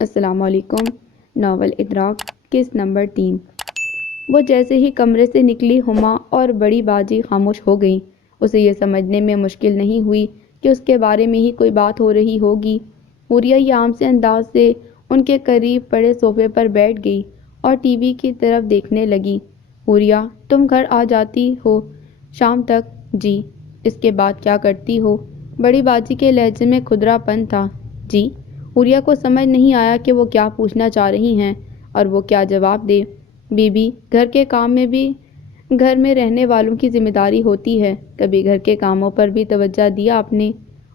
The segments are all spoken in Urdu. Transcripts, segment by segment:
السلام علیکم۔ ناول ادراک قسط نمبر 3۔ وہ جیسے ہی کمرے سے نکلی ہما اور بڑی باجی خاموش ہو گئیں۔ اسے یہ سمجھنے میں مشکل نہیں ہوئی کہ اس کے بارے میں ہی کوئی بات ہو رہی ہوگی۔ حوریہ یہ عام سے انداز سے ان کے قریب پڑے صوفے پر بیٹھ گئی اور ٹی وی کی طرف دیکھنے لگی۔ حوریہ تم گھر آ جاتی ہو شام تک؟ جی۔ اس کے بعد کیا کرتی ہو؟ بڑی باجی کے لہجے میں کھدرا پن تھا۔ جی؟ حوریہ کو سمجھ نہیں آیا کہ وہ کیا پوچھنا چاہ رہی ہیں اور وہ کیا جواب دے۔ بی بی گھر کے کام میں بھی گھر میں رہنے والوں کی ذمہ داری ہوتی ہے۔ کبھی گھر کے کاموں پر بھی توجہ دیا آپ نے؟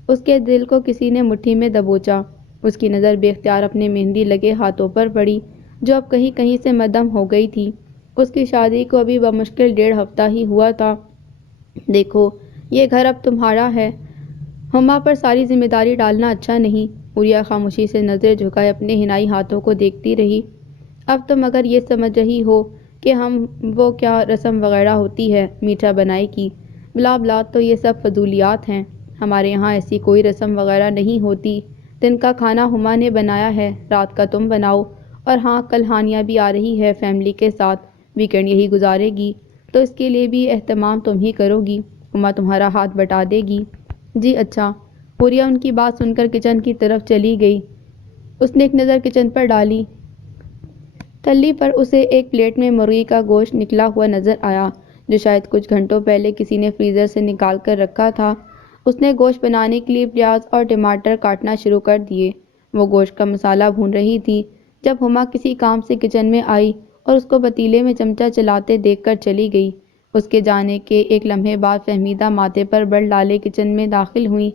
اس کے دل کو کسی نے مٹھی میں دبوچا۔ اس کی نظر بے اختیار اپنے مہندی لگے ہاتھوں پر پڑی جو اب کہیں کہیں سے مدھم ہو گئی تھی۔ اس کی شادی کو ابھی بمشکل 1.5 ہفتہ ہی ہوا تھا۔ دیکھو یہ گھر اب تمہارا ہے۔ ہما پر ساری ذمہ داری ڈالنا اچھا نہیں۔ حوریہ خاموشی سے نظریں جھکائے اپنے حنائی ہاتھوں کو دیکھتی رہی۔ اب تم اگر یہ سمجھ رہی ہو کہ وہ کیا رسم وغیرہ ہوتی ہے میٹھا بنائی کی، بلا بلا تو یہ سب فضولیات ہیں۔ ہمارے یہاں ایسی کوئی رسم وغیرہ نہیں ہوتی۔ دن کا کھانا ہما نے بنایا ہے، رات کا تم بناؤ۔ اور ہاں کل ہانیہ بھی آ رہی ہے فیملی کے ساتھ، ویکینڈ یہی گزارے گی تو اس کے لیے بھی اہتمام تم ہی کرو گی۔ ہما تمہارا ہاتھ بٹا دے گی۔ جی اچھا۔ حوریہ ان کی بات سن کر کچن کی طرف چلی گئی۔ اس نے ایک نظر کچن پر ڈالی۔ تلی پر اسے ایک پلیٹ میں مرغی کا گوشت نکلا ہوا نظر آیا جو شاید کچھ گھنٹوں پہلے کسی نے فریزر سے نکال کر رکھا تھا۔ اس نے گوشت بنانے کے لیے پیاز اور ٹماٹر کاٹنا شروع کر دیے۔ وہ گوشت کا مسالہ بھون رہی تھی جب ہما کسی کام سے کچن میں آئی اور اس کو پتیلے میں چمچہ چلاتے دیکھ کر چلی گئی۔ اس کے جانے کے ایک لمحے بعد فہمیدہ ماتھے پر بل ڈالے کچن میں داخل ہوئی۔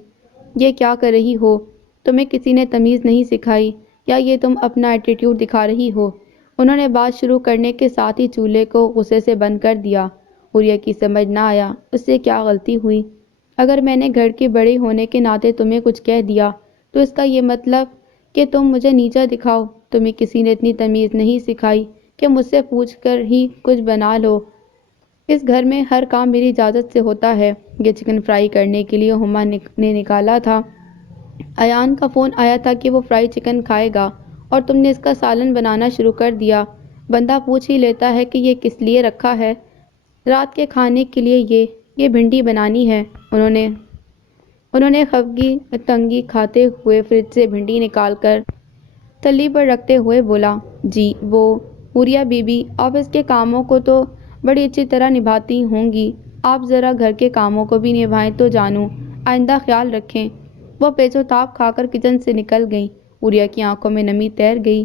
یہ کیا کر رہی ہو؟ تمہیں کسی نے تمیز نہیں سکھائی یا یہ تم اپنا ایٹیٹیوڈ دکھا رہی ہو؟ انہوں نے بات شروع کرنے کے ساتھ ہی چولہے کو غصے سے بند کر دیا۔ حوریہ کی سمجھ نہ آیا اس سے کیا غلطی ہوئی۔ اگر میں نے گھر کے بڑے ہونے کے ناطے تمہیں کچھ کہہ دیا تو اس کا یہ مطلب کہ تم مجھے نیچا دکھاؤ؟ تمہیں کسی نے اتنی تمیز نہیں سکھائی کہ مجھ سے پوچھ کر ہی کچھ بنا لو؟ اس گھر میں ہر کام میری اجازت سے ہوتا ہے۔ یہ چکن فرائی کرنے کے لیے ہما نے نکالا تھا۔ ایان کا فون آیا تھا کہ وہ فرائی چکن کھائے گا اور تم نے اس کا سالن بنانا شروع کر دیا۔ بندہ پوچھ ہی لیتا ہے کہ یہ کس لیے رکھا ہے۔ رات کے کھانے کے لیے یہ بھنڈی بنانی ہے۔ انہوں نے خفگی تنگی کھاتے ہوئے فریج سے بھنڈی نکال کر تلی پر رکھتے ہوئے بولا۔ جی وہ حوریہ بی بی آفس کے کاموں کو تو بڑی اچھی طرح نبھاتی ہوں گی، آپ ذرا گھر کے کاموں کو بھی نبھائیں تو جانوں، آئندہ خیال رکھیں۔ وہ پیچ و تاب کھا کر کچن سے نکل گئیں۔ حوریہ کی آنکھوں میں نمی تیر گئی۔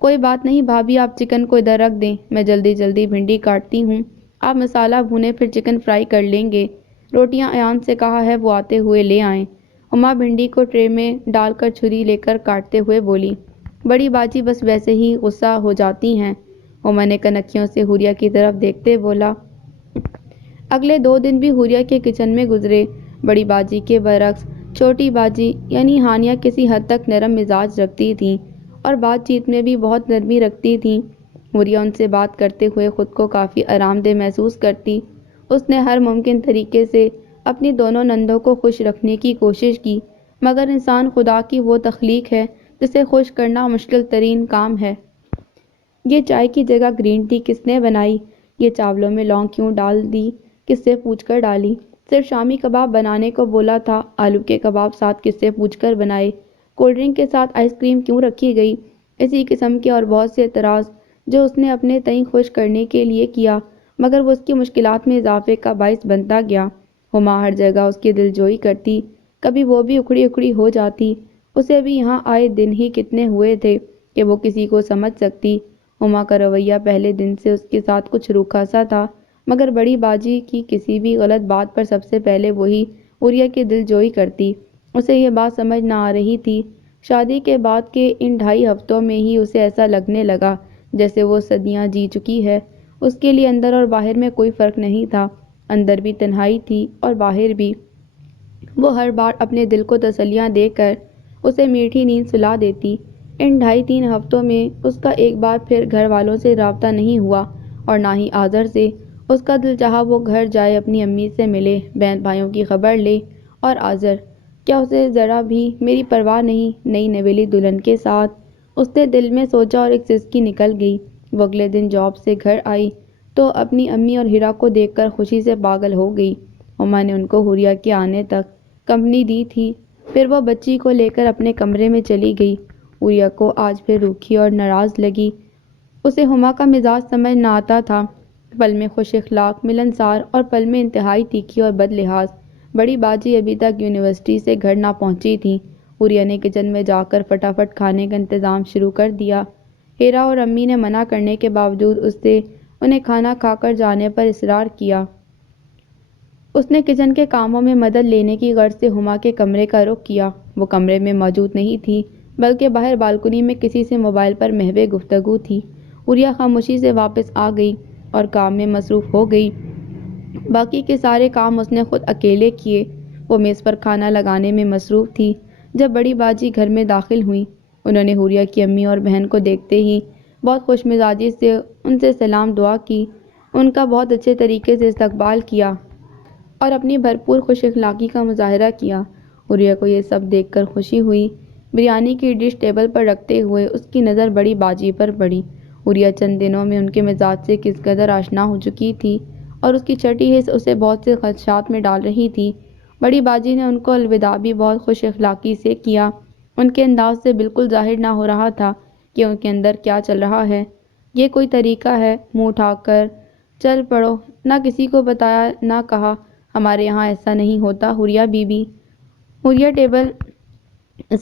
کوئی بات نہیں بھابھی، آپ چکن کو ادھر رکھ دیں، میں جلدی جلدی بھنڈی کاٹتی ہوں، آپ مسالہ بھونے پھر چکن فرائی کر لیں گے۔ روٹیاں ایان سے کہا ہے وہ آتے ہوئے لے آئیں۔ ہما بھنڈی کو ٹرے میں ڈال کر چھری لے کر کاٹتے ہوئے بولی۔ بڑی باجی بس ویسے ہی غصہ ہو جاتی ہیں۔ ہما نے کنکھیوں سے حوریہ کی طرف دیکھتے بولا۔ اگلے 2 دن بھی حوریہ کے کچن میں گزرے۔ بڑی باجی کے برعکس چھوٹی باجی یعنی ہانیہ کسی حد تک نرم مزاج رکھتی تھیں اور بات چیت میں بھی بہت نرمی رکھتی تھیں۔ حوریہ ان سے بات کرتے ہوئے خود کو کافی آرام دہ محسوس کرتی۔ اس نے ہر ممکن طریقے سے اپنی دونوں نندوں کو خوش رکھنے کی کوشش کی، مگر انسان خدا کی وہ تخلیق ہے جسے خوش کرنا مشکل ترین کام ہے۔ یہ چائے کی جگہ گرین ٹی کس نے بنائی؟ یہ چاولوں میں لونگ کیوں ڈال دی؟ کس سے پوچھ کر ڈالی؟ صرف شامی کباب بنانے کو بولا تھا، آلو کے کباب ساتھ کس سے پوچھ کر بنائے؟ کولڈ ڈرنک کے ساتھ آئس کریم کیوں رکھی گئی؟ اسی قسم کے اور بہت سے اعتراض جو اس نے اپنے تئیں خوش کرنے کے لیے کیا، مگر وہ اس کی مشکلات میں اضافے کا باعث بنتا گیا۔ ہما ہر جگہ اس کی دل جوئی کرتی، کبھی وہ بھی اکھڑی اکھڑی ہو جاتی۔ اسے بھی یہاں آئے دن ہی کتنے ہوئے تھے کہ وہ کسی کو سمجھ سکتی۔ ہما کا رویہ پہلے دن سے اس کے ساتھ کچھ روکھا سا تھا، مگر بڑی باجی کی کسی بھی غلط بات پر سب سے پہلے وہی حوریہ کی دل جوئی کرتی۔ اسے یہ بات سمجھ نہ آ رہی تھی۔ شادی کے بعد کے ان 2.5 ہفتوں میں ہی اسے ایسا لگنے لگا جیسے وہ صدیاں جی چکی ہے۔ اس کے لیے اندر اور باہر میں کوئی فرق نہیں تھا، اندر بھی تنہائی تھی اور باہر بھی۔ وہ ہر بار اپنے دل کو تسلیاں دے کر اسے میٹھی نیند سلا دیتی۔ ان 2.5-3 ہفتوں میں اس کا ایک بار پھر گھر والوں سے رابطہ نہیں ہوا اور نہ ہی آذر سے۔ اس کا دل چاہا وہ گھر جائے، اپنی امی سے ملے، بہن بھائیوں کی خبر لے۔ اور آذر، کیا اسے ذرا بھی میری پرواہ نہیں؟ نئی نویلی دلہن کے ساتھ اس نے دل میں سوچا اور ایک سسکی نکل گئی۔ وہ اگلے دن جاب سے گھر آئی تو اپنی امی اور ہیرا کو دیکھ کر خوشی سے پاگل ہو گئی۔ ہما نے ان کو حوریہ کے آنے تک کمپنی دی تھی، پھر وہ بچی کو لے کر اپنے کمرے میں چلی گئی۔ حوریہ کو آج پھر روکھی اور ناراض لگی۔ اسے ہما کا مزاج سمجھ نہ آتا تھا، پل میں خوش اخلاق ملنسار اور پل میں انتہائی تیکھی اور بد لحاظ۔ بڑی باجی ابھی تک یونیورسٹی سے گھر نہ پہنچی تھی۔ حوریہ نے کچن میں جا کر فٹافٹ کھانے کا انتظام شروع کر دیا۔ ہیرا اور امی نے منع کرنے کے باوجود اس سے انہیں کھانا کھا کر جانے پر اصرار کیا۔ اس نے کچن کے کاموں میں مدد لینے کی غرض سے ہما کے کمرے کا رخ کیا۔ وہ کمرے میں موجود نہیں تھی، بلکہ باہر بالکنی میں کسی سے موبائل پر محو گفتگو تھی۔ حوریہ خاموشی سے واپس آ گئی اور کام میں مصروف ہو گئی۔ باقی کے سارے کام اس نے خود اکیلے کیے۔ وہ میز پر کھانا لگانے میں مصروف تھی۔ جب بڑی باجی گھر میں داخل ہوئیں، انہوں نے حوریہ کی امی اور بہن کو دیکھتے ہی بہت خوش مزاجی سے ان سے سلام دعا کی، ان کا بہت اچھے طریقے سے استقبال کیا اور اپنی بھرپور خوش اخلاقی کا مظاہرہ کیا۔ حوریہ کو یہ سب دیکھ کر خوشی ہوئی۔ بریانی کی ڈش ٹیبل پر رکھتے ہوئے اس کی نظر بڑی باجی پر پڑی۔ حوریہ چند دنوں میں ان کے مزاج سے کس قدر آشنا ہو چکی تھی اور اس کی چھٹی حس اسے بہت سے خدشات میں ڈال رہی تھی۔ بڑی باجی نے ان کو الوداع بھی بہت خوش اخلاقی سے کیا۔ ان کے انداز سے بالکل ظاہر نہ ہو رہا تھا کہ ان کے اندر کیا چل رہا ہے۔ یہ کوئی طریقہ ہے منہ اٹھا کر چل پڑو، نہ کسی کو بتایا نہ کہا، ہمارے یہاں ایسا نہیں ہوتا حوریہ بی بی۔ حوریہ ٹیبل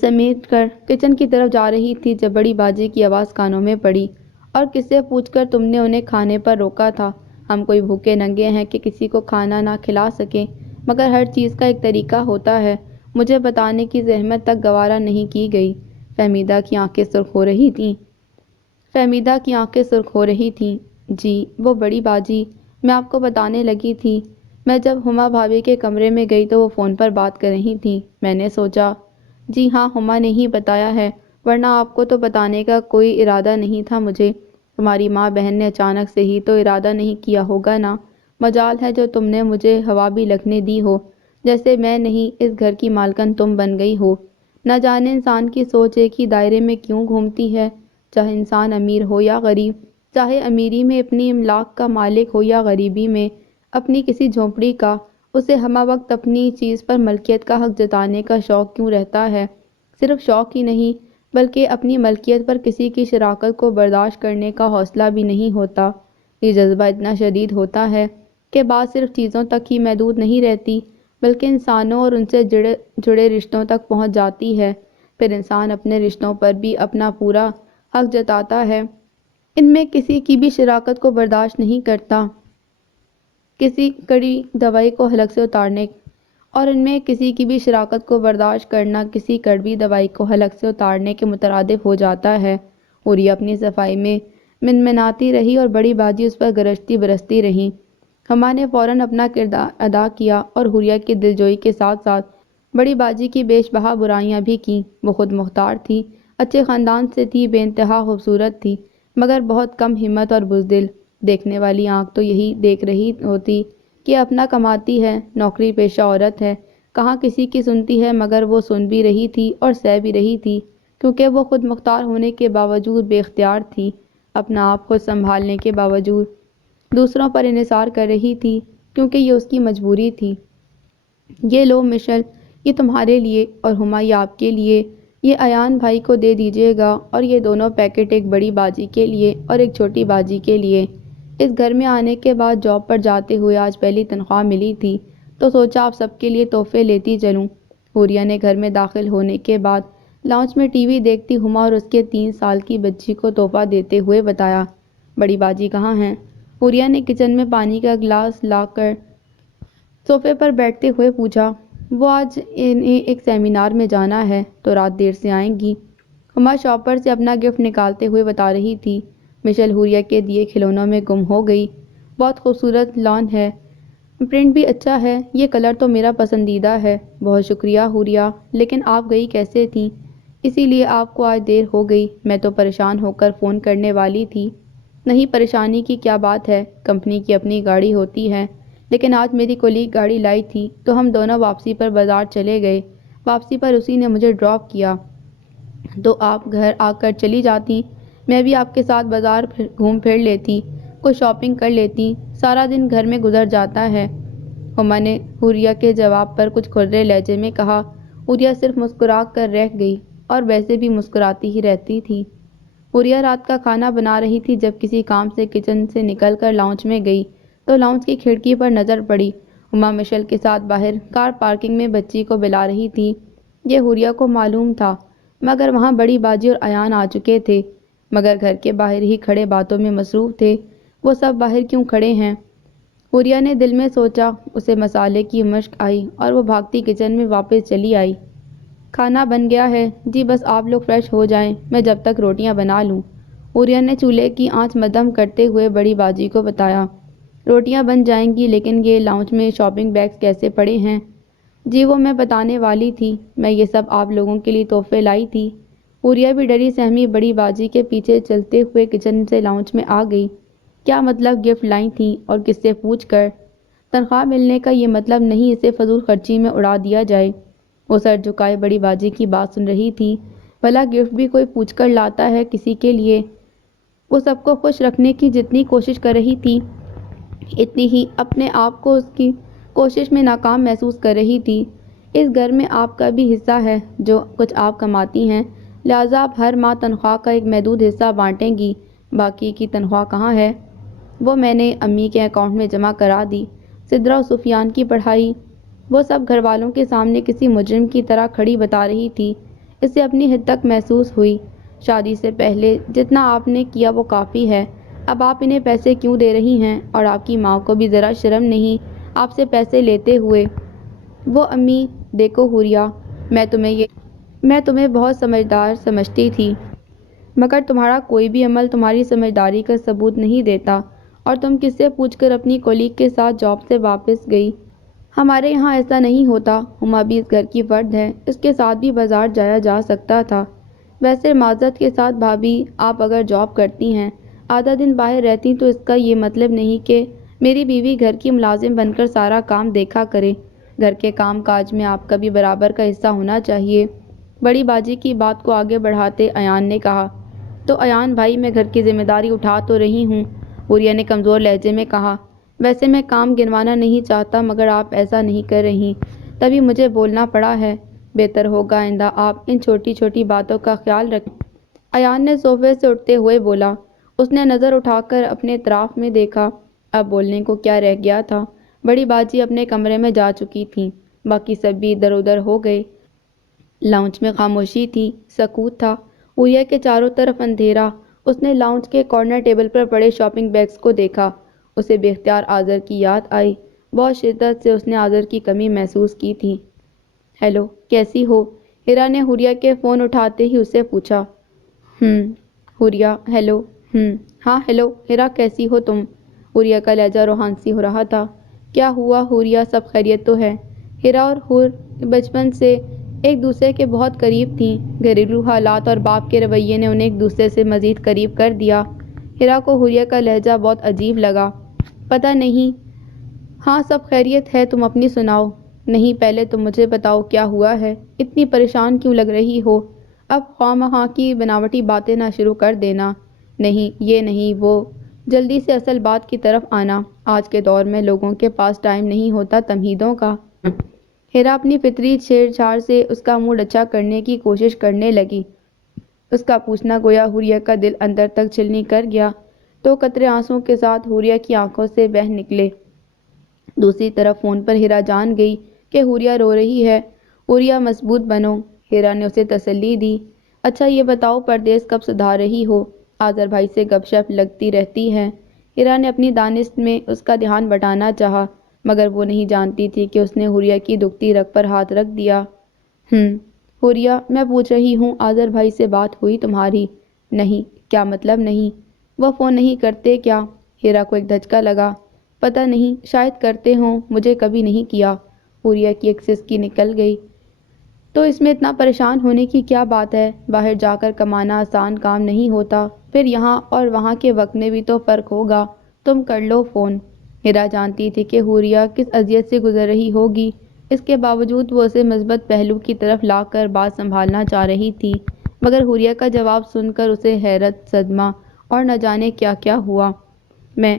سمیٹ کر کچن کی طرف جا رہی تھی جب بڑی باجی کی آواز کانوں میں پڑی، اور کس سے پوچھ کر تم نے انہیں کھانے پر روکا تھا؟ ہم کوئی بھوکے ننگے ہیں کہ کسی کو کھانا نہ کھلا سکیں، مگر ہر چیز کا ایک طریقہ ہوتا ہے۔ مجھے بتانے کی زحمت تک گوارا نہیں کی گئی۔ فہمیدہ کی آنکھیں سرخ ہو رہی تھیں۔ فہمیدہ کی آنکھیں سرخ ہو رہی تھیں۔ جی وہ بڑی باجی، میں آپ کو بتانے لگی تھی۔ میں جب ہما بھابھی کے کمرے میں گئی تو وہ فون پر بات کر رہی تھیں، میں نے سوچا۔ جی ہاں، ہما نے ہی بتایا ہے، ورنہ آپ کو تو بتانے کا کوئی ارادہ نہیں تھا مجھے۔ تمہاری ماں بہن نے اچانک سے ہی تو ارادہ نہیں کیا ہوگا نا؟ مجال ہے جو تم نے مجھے ہوا بھی لگنے دی ہو، جیسے میں نہیں اس گھر کی مالکن تم بن گئی ہو۔ نہ جانے انسان کی سوچ ایک ہی دائرے میں کیوں گھومتی ہے، چاہے انسان امیر ہو یا غریب، چاہے امیری میں اپنی املاک کا مالک ہو یا غریبی میں اپنی کسی جھونپڑی کا، اسے ہمہ وقت اپنی چیز پر ملکیت کا حق جتانے کا شوق کیوں رہتا ہے؟ صرف شوق ہی نہیں، بلکہ اپنی ملکیت پر کسی کی شراکت کو برداشت کرنے کا حوصلہ بھی نہیں ہوتا۔ یہ جذبہ اتنا شدید ہوتا ہے کہ بات صرف چیزوں تک ہی محدود نہیں رہتی، بلکہ انسانوں اور ان سے جڑے رشتوں تک پہنچ جاتی ہے۔ پھر انسان اپنے رشتوں پر بھی اپنا پورا حق جتاتا ہے، ان میں کسی کی بھی شراکت کو برداشت نہیں کرتا، کسی کڑی دوائی کو حلق سے اتارنے اور ان میں کسی کی بھی شراکت کو برداشت کرنا کسی کڑوی دوائی کو حلق سے اتارنے کے مترادف ہو جاتا ہے۔ حوریہ اپنی صفائی میں منمناتی رہی اور بڑی باجی اس پر گرجتی برستی رہی۔ ہما نے فوراً اپنا کردار ادا کیا اور حوریہ کی دلجوئی کے ساتھ ساتھ بڑی باجی کی بیش بہا برائیاں بھی کیں۔ وہ خود مختار تھی، اچھے خاندان سے تھی، بے انتہا خوبصورت تھی، مگر بہت کم ہمت اور بزدل۔ دیکھنے والی آنکھ تو یہی دیکھ رہی ہوتی کہ اپنا کماتی ہے، نوکری پیشہ عورت ہے، کہاں کسی کی سنتی ہے، مگر وہ سن بھی رہی تھی اور سہ بھی رہی تھی، کیونکہ وہ خود مختار ہونے کے باوجود بے اختیار تھی، اپنا آپ خود سنبھالنے کے باوجود دوسروں پر انحصار کر رہی تھی، کیونکہ یہ اس کی مجبوری تھی۔ یہ لو مشل، یہ تمہارے لیے، اور ہما یہ آپ کے لیے، یہ ایان بھائی کو دے دیجیے گا، اور یہ دونوں پیکٹ ایک بڑی باجی کے لیے اور ایک چھوٹی باجی کے لیے۔ اس گھر میں آنے کے بعد جاب پر جاتے ہوئے آج پہلی تنخواہ ملی تھی، تو سوچا آپ سب کے لیے تحفے لیتی چلوں۔ حوریہ نے گھر میں داخل ہونے کے بعد لاؤنج میں ٹی وی دیکھتی ہما اور اس کے 3 سال کی بچی کو تحفہ دیتے ہوئے بتایا۔ بڑی باجی کہاں ہیں؟ حوریہ نے کچن میں پانی کا گلاس لا کر صوفے پر بیٹھتے ہوئے پوچھا۔ وہ آج انہیں ایک سیمینار میں جانا ہے تو رات دیر سے آئیں گی، ہما شاپر سے اپنا گفٹ نکالتے ہوئے بتا رہی تھی۔ مشل حوریہ کے دیے کھلونوں میں گم ہو گئی۔ بہت خوبصورت لان ہے، پرنٹ بھی اچھا ہے، یہ کلر تو میرا پسندیدہ ہے۔ بہت شکریہ حوریہ، لیکن آپ گئی کیسے تھیں؟ اسی لیے آپ کو آج دیر ہو گئی، میں تو پریشان ہو کر فون کرنے والی تھی۔ نہیں، پریشانی کی کیا بات ہے، کمپنی کی اپنی گاڑی ہوتی ہے، لیکن آج میری کولیگ گاڑی لائی تھی تو ہم دونوں واپسی پر بازار چلے گئے، واپسی پر اسی نے مجھے ڈراپ کیا۔ تو آپ گھر آ کر چلی جاتی، میں بھی آپ کے ساتھ بازار گھوم پھر لیتی، کچھ شاپنگ کر لیتی، سارا دن گھر میں گزر جاتا ہے۔ ہما نے حوریہ کے جواب پر کچھ کھرے لہجے میں کہا۔ حوریہ صرف مسکرا کر رہ گئی، اور ویسے بھی مسکراتی ہی رہتی تھی۔ حوریہ رات کا کھانا بنا رہی تھی جب کسی کام سے کچن سے نکل کر لاؤنج میں گئی تو لاؤنج کی کھڑکی پر نظر پڑی۔ ہما مشل کے ساتھ باہر کار پارکنگ میں بچی کو بلا رہی تھی۔ یہ حوریہ کو معلوم تھا، مگر وہاں بڑی باجی اور ایان آ چکے تھے، مگر گھر کے باہر ہی کھڑے باتوں میں مصروف تھے۔ وہ سب باہر کیوں کھڑے ہیں؟ حوریہ نے دل میں سوچا۔ اسے مسالے کی مشک آئی اور وہ بھاگتی کچن میں واپس چلی آئی۔ کھانا بن گیا ہے جی، بس آپ لوگ فریش ہو جائیں، میں جب تک روٹیاں بنا لوں، حوریہ نے چولہے کی آنچ مدھم کرتے ہوئے بڑی باجی کو بتایا۔ روٹیاں بن جائیں گی، لیکن یہ لاؤنج میں شاپنگ بیگز کیسے پڑے ہیں؟ جی وہ میں بتانے والی تھی، میں یہ سب آپ لوگوں کے لیے تحفے لائی تھی۔ حوریہ بھی ڈری سہمی بڑی باجی کے پیچھے چلتے ہوئے کچن سے لاؤنج میں آ گئی۔ کیا مطلب گفٹ لائی تھیں، اور کس سے پوچھ کر؟ تنخواہ ملنے کا یہ مطلب نہیں اسے فضول خرچی میں اڑا دیا جائے۔ وہ سر جھکائے بڑی باجی کی بات سن رہی تھی۔ بھلا گفٹ بھی کوئی پوچھ کر لاتا ہے کسی کے لیے؟ وہ سب کو خوش رکھنے کی جتنی کوشش کر رہی تھی، اتنی ہی اپنے آپ کو اس کی کوشش میں ناکام محسوس کر رہی تھی۔ اس گھر میں آپ کا بھی حصہ ہے، جو کچھ آپ کماتی ہیں، لہٰذا آپ ہر ماہ تنخواہ کا ایک محدود حصہ بانٹیں گی۔ باقی کی تنخواہ کہاں ہے؟ وہ میں نے امی کے اکاؤنٹ میں جمع کرا دی۔ سدرا و سفیان کی پڑھائی؟ وہ سب گھر والوں کے سامنے کسی مجرم کی طرح کھڑی بتا رہی تھی۔ اسے اپنی حد تک محسوس ہوئی، شادی سے پہلے جتنا آپ نے کیا وہ کافی ہے، اب آپ انہیں پیسے کیوں دے رہی ہیں؟ اور آپ کی ماں کو بھی ذرا شرم نہیں آپ سے پیسے لیتے ہوئے؟ وہ امی، دیکھو حوریہ، میں تمہیں بہت سمجھدار سمجھتی تھی، مگر تمہارا کوئی بھی عمل تمہاری سمجھداری کا ثبوت نہیں دیتا، اور تم کس سے پوچھ کر اپنی کولیگ کے ساتھ جاب سے واپس گئی؟ ہمارے یہاں ایسا نہیں ہوتا، ہما بھی اس گھر کی فرد ہے، اس کے ساتھ بھی بازار جایا جا سکتا تھا۔ ویسے معذرت کے ساتھ بھابھی، آپ اگر جاب کرتی ہیں، آدھا دن باہر رہتی تو اس کا یہ مطلب نہیں کہ میری بیوی گھر کی ملازم بن کر سارا کام دیکھا کرے۔ گھر کے کام کاج میں آپ کا بھی برابر کا حصہ ہونا چاہیے۔ بڑی باجی کی بات کو آگے بڑھاتے ایان نے کہا۔ تو ایان بھائی، میں گھر کی ذمہ داری اٹھا تو رہی ہوں، حوریہ نے کمزور لہجے میں کہا۔ ویسے میں کام گنوانا نہیں چاہتا، مگر آپ ایسا نہیں کر رہی، تبھی مجھے بولنا پڑا ہے۔ بہتر ہوگا آئندہ آپ ان چھوٹی چھوٹی باتوں کا خیال رکھیں، ایان نے صوفے سے اٹھتے ہوئے بولا۔ اس نے نظر اٹھا کر اپنے اطراف میں دیکھا، اب بولنے کو کیا رہ گیا تھا؟ بڑی باجی اپنے کمرے میں جا چکی تھیں، باقی سب بھی ادھر ادھر ہو گئے۔ لاؤنج میں خاموشی تھی، سکوت تھا، حوریہ کے چاروں طرف اندھیرا۔ اس نے لاؤنج کے کارنر ٹیبل پر پڑے شاپنگ بیگز کو دیکھا، اسے بے اختیار آذر کی یاد آئی۔ بہت شدت سے اس نے آذر کی کمی محسوس کی تھی۔ ہیلو، کیسی ہو؟ ہیرا نے حوریہ کے فون اٹھاتے ہی اس سے پوچھا۔ حوریہ، ہیلو۔ ہاں ہیلو، ہیرا کیسی ہو تم؟ حوریہ کا لہجہ روحانسی ہو رہا تھا۔ کیا ہوا حوریہ، سب خیریت تو ہے؟ ہیرا اور حور بچپن سے ایک دوسرے کے بہت قریب تھیں، گھریلو حالات اور باپ کے رویے نے انہیں ایک دوسرے سے مزید قریب کر دیا۔ ہیرا کو حوریہ کا لہجہ بہت عجیب لگا۔ پتہ نہیں۔ ہاں سب خیریت ہے، تم اپنی سناؤ۔ نہیں، پہلے تم مجھے بتاؤ کیا ہوا ہے، اتنی پریشان کیوں لگ رہی ہو؟ اب خواہ مخواہ کی بناوٹی باتیں نہ شروع کر دینا۔ نہیں، یہ نہیں وہ، جلدی سے اصل بات کی طرف آنا۔ آج کے دور میں لوگوں کے پاس ٹائم نہیں ہوتا تمہیدوں کا۔ ہیرا اپنی فطری چھیڑ چھاڑ سے اس کا موڈ اچھا کرنے کی کوشش کرنے لگی۔ اس کا پوچھنا گویا حوریہ کا دل اندر تک چھلنی کر گیا، تو قطرے آنسوں کے ساتھ حوریہ کی آنکھوں سے بہہ نکلے۔ دوسری طرف فون پر ہیرا جان گئی کہ حوریہ رو رہی ہے۔ حوریہ مضبوط بنو، ہیرا نے اسے تسلی دی۔ اچھا یہ بتاؤ، پردیس کب سدھار رہی ہو؟ آذر بھائی سے گپ شپ لگتی رہتی ہے۔ ہیرا نے اپنی دانست میں اس کا دھیان بٹانا چاہا، مگر وہ نہیں جانتی تھی کہ اس نے حوریہ کی دکھتی رگ پر ہاتھ رکھ دیا۔ حوریہ، میں پوچھ رہی ہوں، آذر بھائی سے بات ہوئی تمہاری؟ نہیں۔ کیا مطلب نہیں؟ وہ فون نہیں کرتے کیا؟ ہیرا کو ایک دھچکا لگا۔ پتہ نہیں، شاید کرتے ہوں، مجھے کبھی نہیں کیا۔ حوریہ کی ایک سسکی نکل گئی۔ تو اس میں اتنا پریشان ہونے کی کیا بات ہے؟ باہر جا کر کمانا آسان کام نہیں ہوتا، پھر یہاں اور وہاں کے وقت میں بھی تو فرق ہوگا، تم کر لو فون۔ ہیرا جانتی تھی کہ حوریہ کس اذیت سے گزر رہی ہوگی، اس کے باوجود وہ اسے مثبت پہلو کی طرف لا کر بات سنبھالنا چاہ رہی تھی۔ مگر حوریہ کا جواب سن کر اسے حیرت، صدمہ اور نہ جانے کیا کیا ہوا۔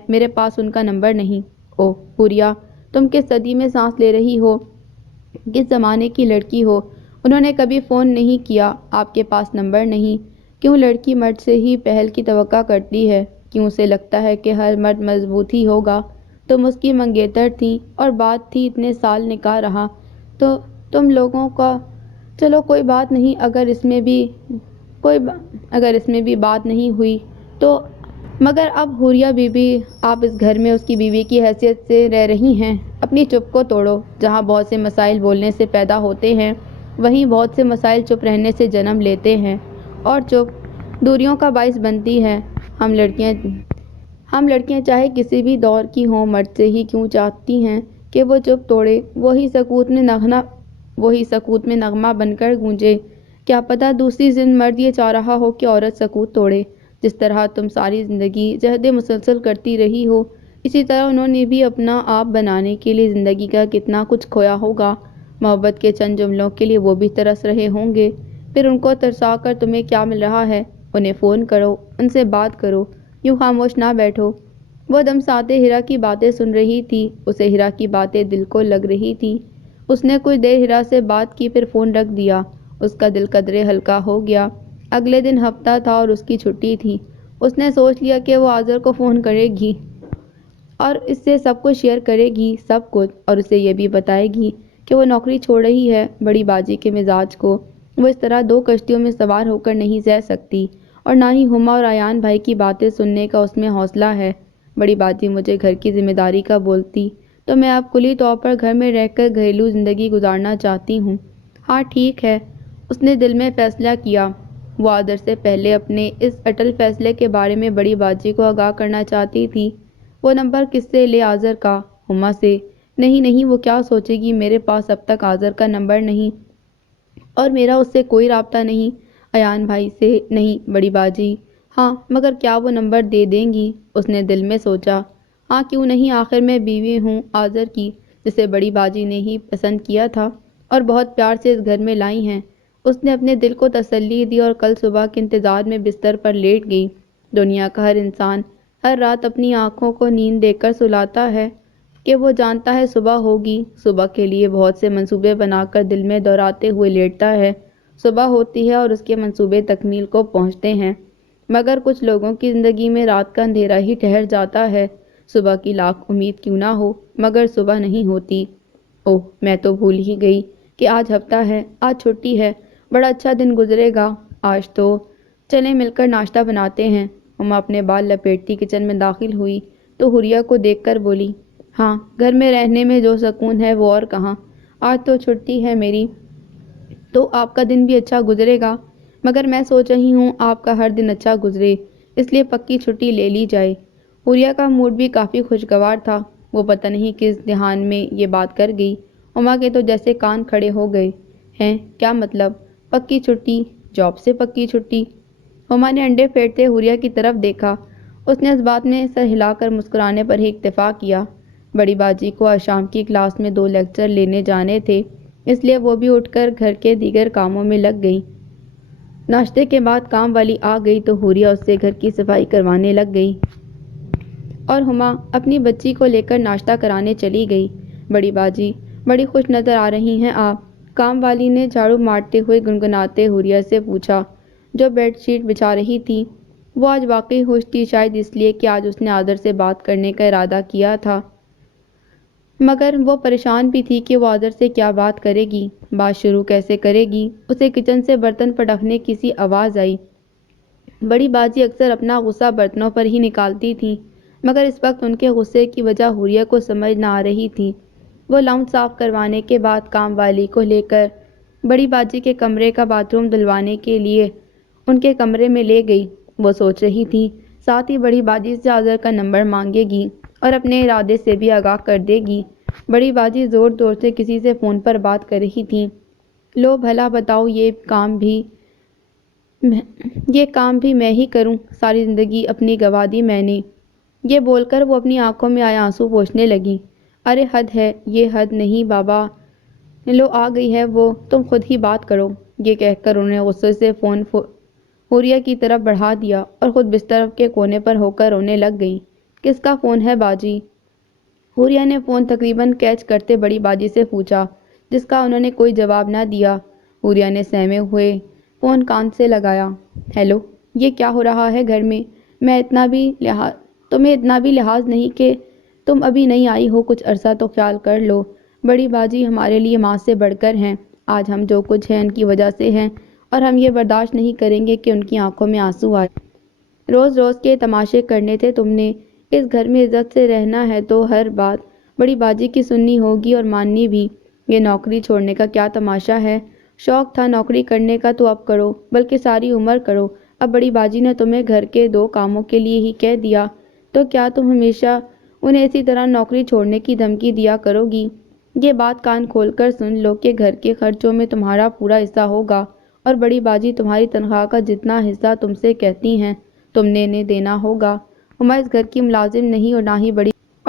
میرے پاس ان کا نمبر نہیں۔ اوہ حوریہ، تم کس صدی میں سانس لے رہی ہو؟ کس زمانے کی لڑکی ہو؟ انہوں نے کبھی فون نہیں کیا، آپ کے پاس نمبر نہیں۔ کیوں لڑکی مرد سے ہی پہل کی توقع کرتی ہے؟ کیوں اسے لگتا ہے کہ ہر مرد مضبوط ہی ہوگا؟ تم اس کی منگیتر تھی اور بات تھی اتنے سال نکاح رہا تو تم لوگوں کا۔ چلو کوئی بات نہیں، اگر اس میں بھی بات نہیں ہوئی تو۔ مگر اب حوریہ بی بی، آپ اس گھر میں اس کی بیوی کی حیثیت سے رہ رہی ہیں۔ اپنی چپ کو توڑو۔ جہاں بہت سے مسائل بولنے سے پیدا ہوتے ہیں، وہیں بہت سے مسائل چپ رہنے سے جنم لیتے ہیں، اور چپ دوریوں کا باعث بنتی ہے۔ ہم لڑکیاں چاہے کسی بھی دور کی ہوں، مرد سے ہی کیوں چاہتی ہیں کہ وہ چپ توڑے، وہی سکوت میں نغمہ بن کر گونجے۔ کیا پتہ دوسری زند مرد یہ چاہ رہا ہو کہ عورت سکوت توڑے۔ جس طرح تم ساری زندگی جہد مسلسل کرتی رہی ہو، اسی طرح انہوں نے بھی اپنا آپ بنانے کے لیے زندگی کا کتنا کچھ کھویا ہوگا۔ محبت کے چند جملوں کے لیے وہ بھی ترس رہے ہوں گے۔ پھر ان کو ترسا کر تمہیں کیا مل رہا ہے؟ انہیں فون کرو، ان سے بات کرو، یوں خاموش نہ بیٹھو۔ وہ دم ساتے ہیرا کی باتیں سن رہی تھی، اسے ہیرا کی باتیں دل کو لگ رہی تھی۔ اس نے کچھ دیر ہیرا سے بات کی، پھر فون رکھ دیا۔ اس کا دل قدرے ہلکا ہو گیا۔ اگلے دن ہفتہ تھا اور اس کی چھٹی تھی۔ اس نے سوچ لیا کہ وہ آذر کو فون کرے گی اور اس سے سب کچھ شیئر کرے گی، سب کچھ، اور اسے یہ بھی بتائے گی کہ وہ نوکری چھوڑ رہی ہے۔ بڑی باجی کے مزاج کو وہ اس طرح دو کشتیوں میں سوار ہو کر نہیں سہ سکتی، اور نہ ہی ہما اور ایان بھائی کی باتیں سننے کا اس میں حوصلہ ہے۔ بڑی باجی مجھے گھر کی ذمہ داری کا بولتی تو میں اب کلی طور پر گھر میں رہ کر گھریلو زندگی گزارنا چاہتی ہوں۔ ہاں ٹھیک ہے، اس نے دل میں فیصلہ کیا۔ وہ آذر سے پہلے اپنے اس اٹل فیصلے کے بارے میں بڑی باجی کو آگاہ کرنا چاہتی تھی۔ وہ نمبر کس سے لے آذر کا؟ ہما سے؟ نہیں، وہ کیا سوچے گی، میرے پاس اب تک آذر کا نمبر نہیں اور میرا اس سے کوئی رابطہ نہیں۔ ایان بھائی سے؟ نہیں بڑی باجی۔ ہاں مگر کیا وہ نمبر دے دیں گی؟ اس نے دل میں سوچا۔ ہاں کیوں نہیں، آخر میں بیوی ہوں آذر کی، جسے بڑی باجی نے ہی پسند کیا تھا اور بہت پیار سے اس گھر میں لائی ہیں۔ اس نے اپنے دل کو تسلی دی اور کل صبح کے انتظار میں بستر پر لیٹ گئی۔ دنیا کا ہر انسان ہر رات اپنی آنکھوں کو نیند دے کر سلاتا ہے کہ وہ جانتا ہے صبح ہوگی۔ صبح کے لیے بہت سے منصوبے بنا کر دل میں دہراتے ہوئے لیٹتا ہے۔ صبح ہوتی ہے اور اس کے منصوبے تکمیل کو پہنچتے ہیں، مگر کچھ لوگوں کی زندگی میں رات کا اندھیرا ہی ٹھہر جاتا ہے۔ صبح کی لاکھ امید کیوں نہ ہو، مگر صبح نہیں ہوتی۔ اوہ میں تو بھول ہی گئی کہ آج ہفتہ ہے، آج چھٹی ہے، بڑا اچھا دن گزرے گا آج تو۔ چلیں مل کر ناشتہ بناتے ہیں۔ ہما اپنے بال لپیٹتی کچن میں داخل ہوئی تو حوریہ کو دیکھ کر بولی، ہاں گھر میں رہنے میں جو سکون ہے وہ اور کہاں۔ آج تو چھٹی ہے میری، تو آپ کا دن بھی اچھا گزرے گا، مگر میں سوچ رہی ہوں آپ کا ہر دن اچھا گزرے، اس لیے پکی چھٹی لے لی جائے۔ حوریہ کا موڈ بھی کافی خوشگوار تھا۔ وہ پتہ نہیں کس دھیان میں یہ بات کر گئی۔ ہما کے تو جیسے کان کھڑے ہو گئے۔ ہیں کیا مطلب؟ پکی چھٹی؟ جاب سے پکی چھٹی؟ ہما نے انڈے پھیرتے حوریہ کی طرف دیکھا۔ اس نے اس بات میں سر ہلا کر مسکرانے پر ہی اکتفا کیا۔ بڑی باجی کو آج شام کی کلاس میں 2 لیکچر لینے جانے تھے، اس لیے وہ بھی اٹھ کر گھر کے دیگر کاموں میں لگ گئی۔ ناشتے کے بعد کام والی آ گئی تو حوریہ اس سے گھر کی صفائی کروانے لگ گئی اور ہما اپنی بچی کو لے کر ناشتہ کرانے چلی گئی۔ بڑی باجی بڑی خوش نظر آ رہی ہیں آپ، کام والی نے جھاڑو مارتے ہوئے گنگناتے حوریہ سے پوچھا، جو بیڈ شیٹ بچھا رہی تھی۔ وہ آج واقعی خوش تھی، شاید اس لیے کہ آج اس نے آذر سے بات کرنے کا ارادہ کیا تھا، مگر وہ پریشان بھی تھی کہ وہ آذر سے کیا بات کرے گی، بات شروع کیسے کرے گی۔ اسے کچن سے برتن پٹکنے کی سی آواز آئی۔ بڑی باجی اکثر اپنا غصہ برتنوں پر ہی نکالتی تھیں، مگر اس وقت ان کے غصے کی وجہ حوریہ کو سمجھ نہ آ رہی تھی۔ وہ لاؤنج صاف کروانے کے بعد کام والی کو لے کر بڑی باجی کے کمرے کا باتھ روم دھلوانے کے لیے ان کے کمرے میں لے گئی۔ وہ سوچ رہی تھی ساتھ ہی بڑی باجی سے آذر کا نمبر مانگے گی اور اپنے ارادے سے بھی آگاہ کر دے گی۔ بڑی باجی زور زور سے کسی سے فون پر بات کر رہی تھی۔ لو بھلا بتاؤ، یہ کام بھی میں ہی کروں، ساری زندگی اپنی گنوا دی میں نے۔ یہ بول کر وہ اپنی آنکھوں میں آئے آنسو پوچھنے لگی۔ ارے حد ہے، یہ حد نہیں بابا، لو آ گئی ہے وہ، تم خود ہی بات کرو۔ یہ کہہ کر انہوں نے غصے سے فون حوریہ کی طرف بڑھا دیا اور خود بستر کے کونے پر ہو کر رونے لگ گئی۔ کس کا فون ہے باجی؟ حوریہ نے فون تقریباً کیچ کرتے بڑی باجی سے پوچھا، جس کا انہوں نے کوئی جواب نہ دیا۔ حوریہ نے سہمے ہوئے فون کان سے لگایا۔ ہیلو، یہ کیا ہو رہا ہے گھر میں؟ تمہیں اتنا بھی لحاظ نہیں کہ تم ابھی نہیں آئی ہو؟ کچھ عرصہ تو خیال کر لو۔ بڑی باجی ہمارے لیے ماں سے بڑھ کر ہیں۔ آج ہم جو کچھ ہیں ان کی وجہ سے ہیں اور ہم یہ برداشت نہیں کریں گے کہ ان کی آنکھوں میں آنسو آئے۔ روز روز کے تماشے کرنے تھے تم نے۔ اس گھر میں عزت سے رہنا ہے تو ہر بات بڑی باجی کی سننی ہوگی اور ماننی بھی۔ یہ نوکری چھوڑنے کا کیا تماشا ہے؟ شوق تھا نوکری کرنے کا تو اب کرو، بلکہ ساری عمر کرو۔ اب بڑی باجی نے تمہیں گھر کے 2 کاموں کے لیے ہی کہہ دیا تو کیا تم ہمیشہ انہیں اسی طرح نوکری چھوڑنے کی دھمکی دیا کرو گی؟ یہ بات کان کھول کر سن لو کہ گھر کے خرچوں میں تمہارا پورا حصہ ہوگا اور بڑی باجی تمہاری تنخواہ کا جتنا حصہ تم سے کہتی ہیں تم نے انہیں دینا ہوگا۔ ہما اس گھر کی ملازم نہیں اور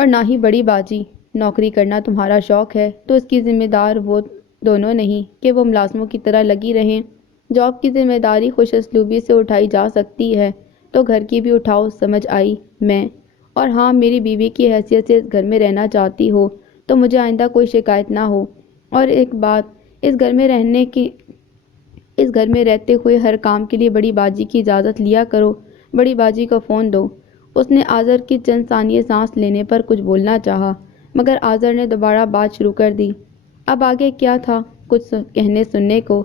نہ ہی بڑی باجی۔ نوکری کرنا تمہارا شوق ہے تو اس کی ذمہ دار وہ دونوں نہیں کہ وہ ملازموں کی طرح لگی رہیں۔ جاب کی ذمہ داری خوش اسلوبی سے اٹھائی جا سکتی ہے تو گھر کی بھی اٹھاؤ، سمجھ آئی؟ میں اور ہاں، میری بیوی کی حیثیت سے اس گھر میں رہنا چاہتی ہو تو مجھے آئندہ کوئی شکایت نہ ہو۔ اور ایک بات، اس گھر میں رہتے ہوئے ہر کام کے لیے بڑی باجی کی اجازت لیا کرو۔ بڑی باجی کو فون دو۔ اس نے آذر کی چند ثانیے سانس لینے پر کچھ بولنا چاہا، مگر آذر نے دوبارہ بات شروع کر دی۔ اب آگے کیا تھا کچھ کہنے سننے کو؟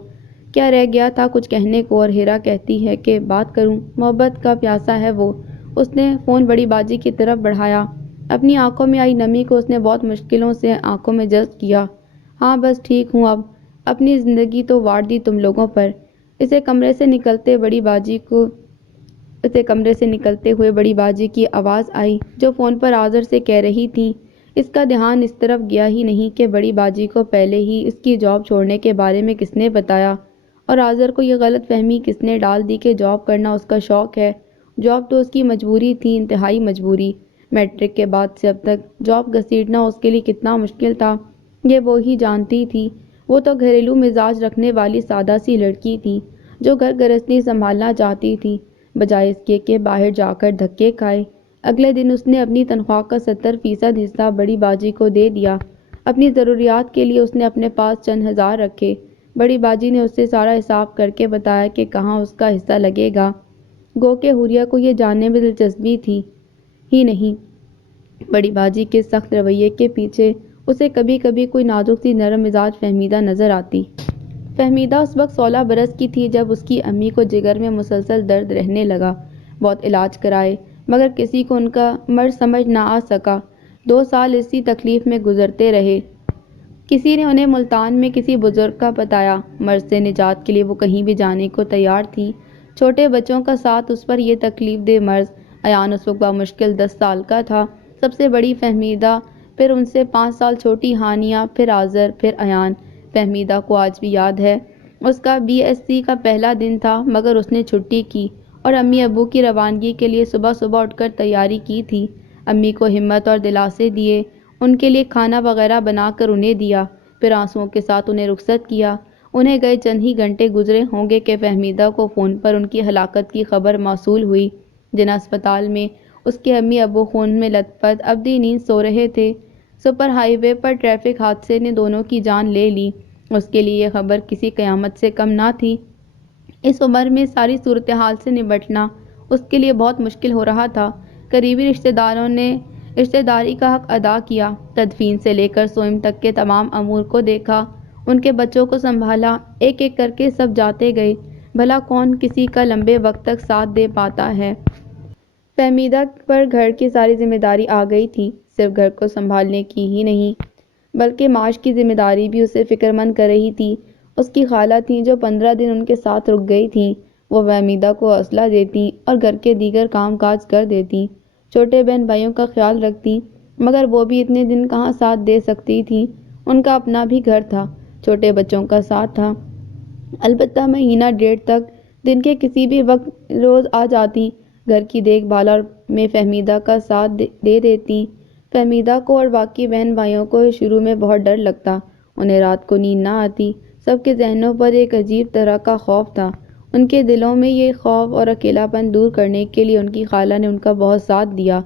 کیا رہ گیا تھا کچھ کہنے کو؟ اور ہیرا کہتی ہے کہ بات کروں، محبت کا پیاسا ہے وہ۔ اس نے فون بڑی باجی کی طرف بڑھایا۔ اپنی آنکھوں میں آئی نمی کو اس نے بہت مشکلوں سے آنکھوں میں جذب کیا۔ ہاں بس ٹھیک ہوں اب، اپنی زندگی تو وار دی تم لوگوں پر۔ اسے کمرے سے نکلتے ہوئے بڑی باجی کی آواز آئی جو فون پر آذر سے کہہ رہی تھی۔ اس کا دھیان اس طرف گیا ہی نہیں کہ بڑی باجی کو پہلے ہی اس کی جاب چھوڑنے کے بارے میں کس نے بتایا اور آذر کو یہ غلط فہمی کس نے ڈال دی کہ جاب کرنا اس کا شوق ہے۔ جاب تو اس کی مجبوری تھی، انتہائی مجبوری۔ میٹرک کے بعد سے اب تک جاب گھسیٹنا اس کے لیے کتنا مشکل تھا یہ وہ ہی جانتی تھی۔ وہ تو گھریلو مزاج رکھنے والی سادہ سی لڑکی تھی جو گھر گرہستی سنبھالنا چاہتی تھی بجائے اس کے کہ باہر جا کر دھکے کھائے۔ اگلے دن اس نے اپنی تنخواہ کا 70% حصہ بڑی باجی کو دے دیا۔ اپنی ضروریات کے لیے اس نے اپنے پاس چند ہزار رکھے۔ بڑی باجی نے اس سے سارا حساب کر کے بتایا کہ کہاں اس کا حصہ لگے گا۔ گو کہ حوریہ کو یہ جاننے میں دلچسپی تھی ہی نہیں بڑی باجی کے سخت رویے کے پیچھے اسے کبھی کبھی کوئی نازک سی نرم مزاج فہمیدہ نظر آتی۔ فہمیدہ اس وقت 16 برس کی تھی جب اس کی امی کو جگر میں مسلسل درد رہنے لگا۔ بہت علاج کرائے مگر کسی کو ان کا مرض سمجھ نہ آ سکا۔ 2 سال اسی تکلیف میں گزرتے رہے۔ کسی نے انہیں ملتان میں کسی بزرگ کا بتایا۔ مرض سے نجات کے لیے وہ کہیں بھی جانے کو تیار تھی۔ چھوٹے بچوں کا ساتھ اس پر یہ تکلیف دہ مرض۔ ایان اس وقت بمشکل 10 سال کا تھا۔ سب سے بڑی فہمیدہ، پھر ان سے 5 سال چھوٹی ہانیہ، پھر آذر، پھر ایان۔ فہمیدہ کو آج بھی یاد ہے۔ اس کا BSc کا پہلا دن تھا مگر اس نے چھٹی کی اور امی ابو کی روانگی کے لیے صبح صبح اٹھ کر تیاری کی تھی۔ امی کو ہمت اور دلاسے دیے، ان کے لیے کھانا وغیرہ بنا کر انہیں دیا، پھر آنسوؤں کے ساتھ انہیں رخصت کیا۔ انہیں گئے چند ہی گھنٹے گزرے ہوں گے کہ فہمیدہ کو فون پر ان کی ہلاکت کی خبر موصول ہوئی۔ جنا اسپتال میں اس کے امی ابو خون میں لت پت ابدی نیند سو رہے تھے۔ سپر ہائی وے پر ٹریفک حادثے نے دونوں کی جان لے لی۔ اس کے لیے یہ خبر کسی قیامت سے کم نہ تھی۔ اس عمر میں ساری صورتحال سے نمٹنا اس کے لیے بہت مشکل ہو رہا تھا۔ قریبی رشتہ داروں نے رشتہ داری کا حق ادا کیا، تدفین سے لے کر سوئم تک کے تمام امور کو دیکھا، ان کے بچوں کو سنبھالا، ایک ایک کر کے سب جاتے گئے۔ بھلا کون کسی کا لمبے وقت تک ساتھ دے پاتا ہے؟ فہمیدہ پر گھر کی ساری ذمہ داری آ گئی تھی، صرف گھر کو سنبھالنے کی ہی نہیں بلکہ معاش کی ذمہ داری بھی اسے فکر مند کر رہی تھی۔ اس کی خالہ تھیں جو 15 دن ان کے ساتھ رک گئی تھیں۔ وہ فہمیدہ کو حوصلہ دیتی اور گھر کے دیگر کام کاج کر دیتی، چھوٹے بہن بھائیوں کا خیال رکھتی، مگر وہ بھی اتنے دن کہاں ساتھ دے سکتی تھیں۔ ان کا اپنا بھی گھر تھا، چھوٹے بچوں کا ساتھ تھا۔ البتہ مہینہ ڈیڑھ تک دن کے کسی بھی وقت روز آ جاتی، گھر کی دیکھ بھال میں فہمیدہ کا ساتھ دے دیتی۔ فہمیدہ کو اور باقی بہن بھائیوں کو شروع میں بہت ڈر لگتا، انہیں رات کو نیند نہ آتی، سب کے ذہنوں پر ایک عجیب طرح کا خوف تھا۔ ان کے دلوں میں یہ خوف اور اکیلا پن دور کرنے کے لیے ان کی خالہ نے ان کا بہت ساتھ دیا۔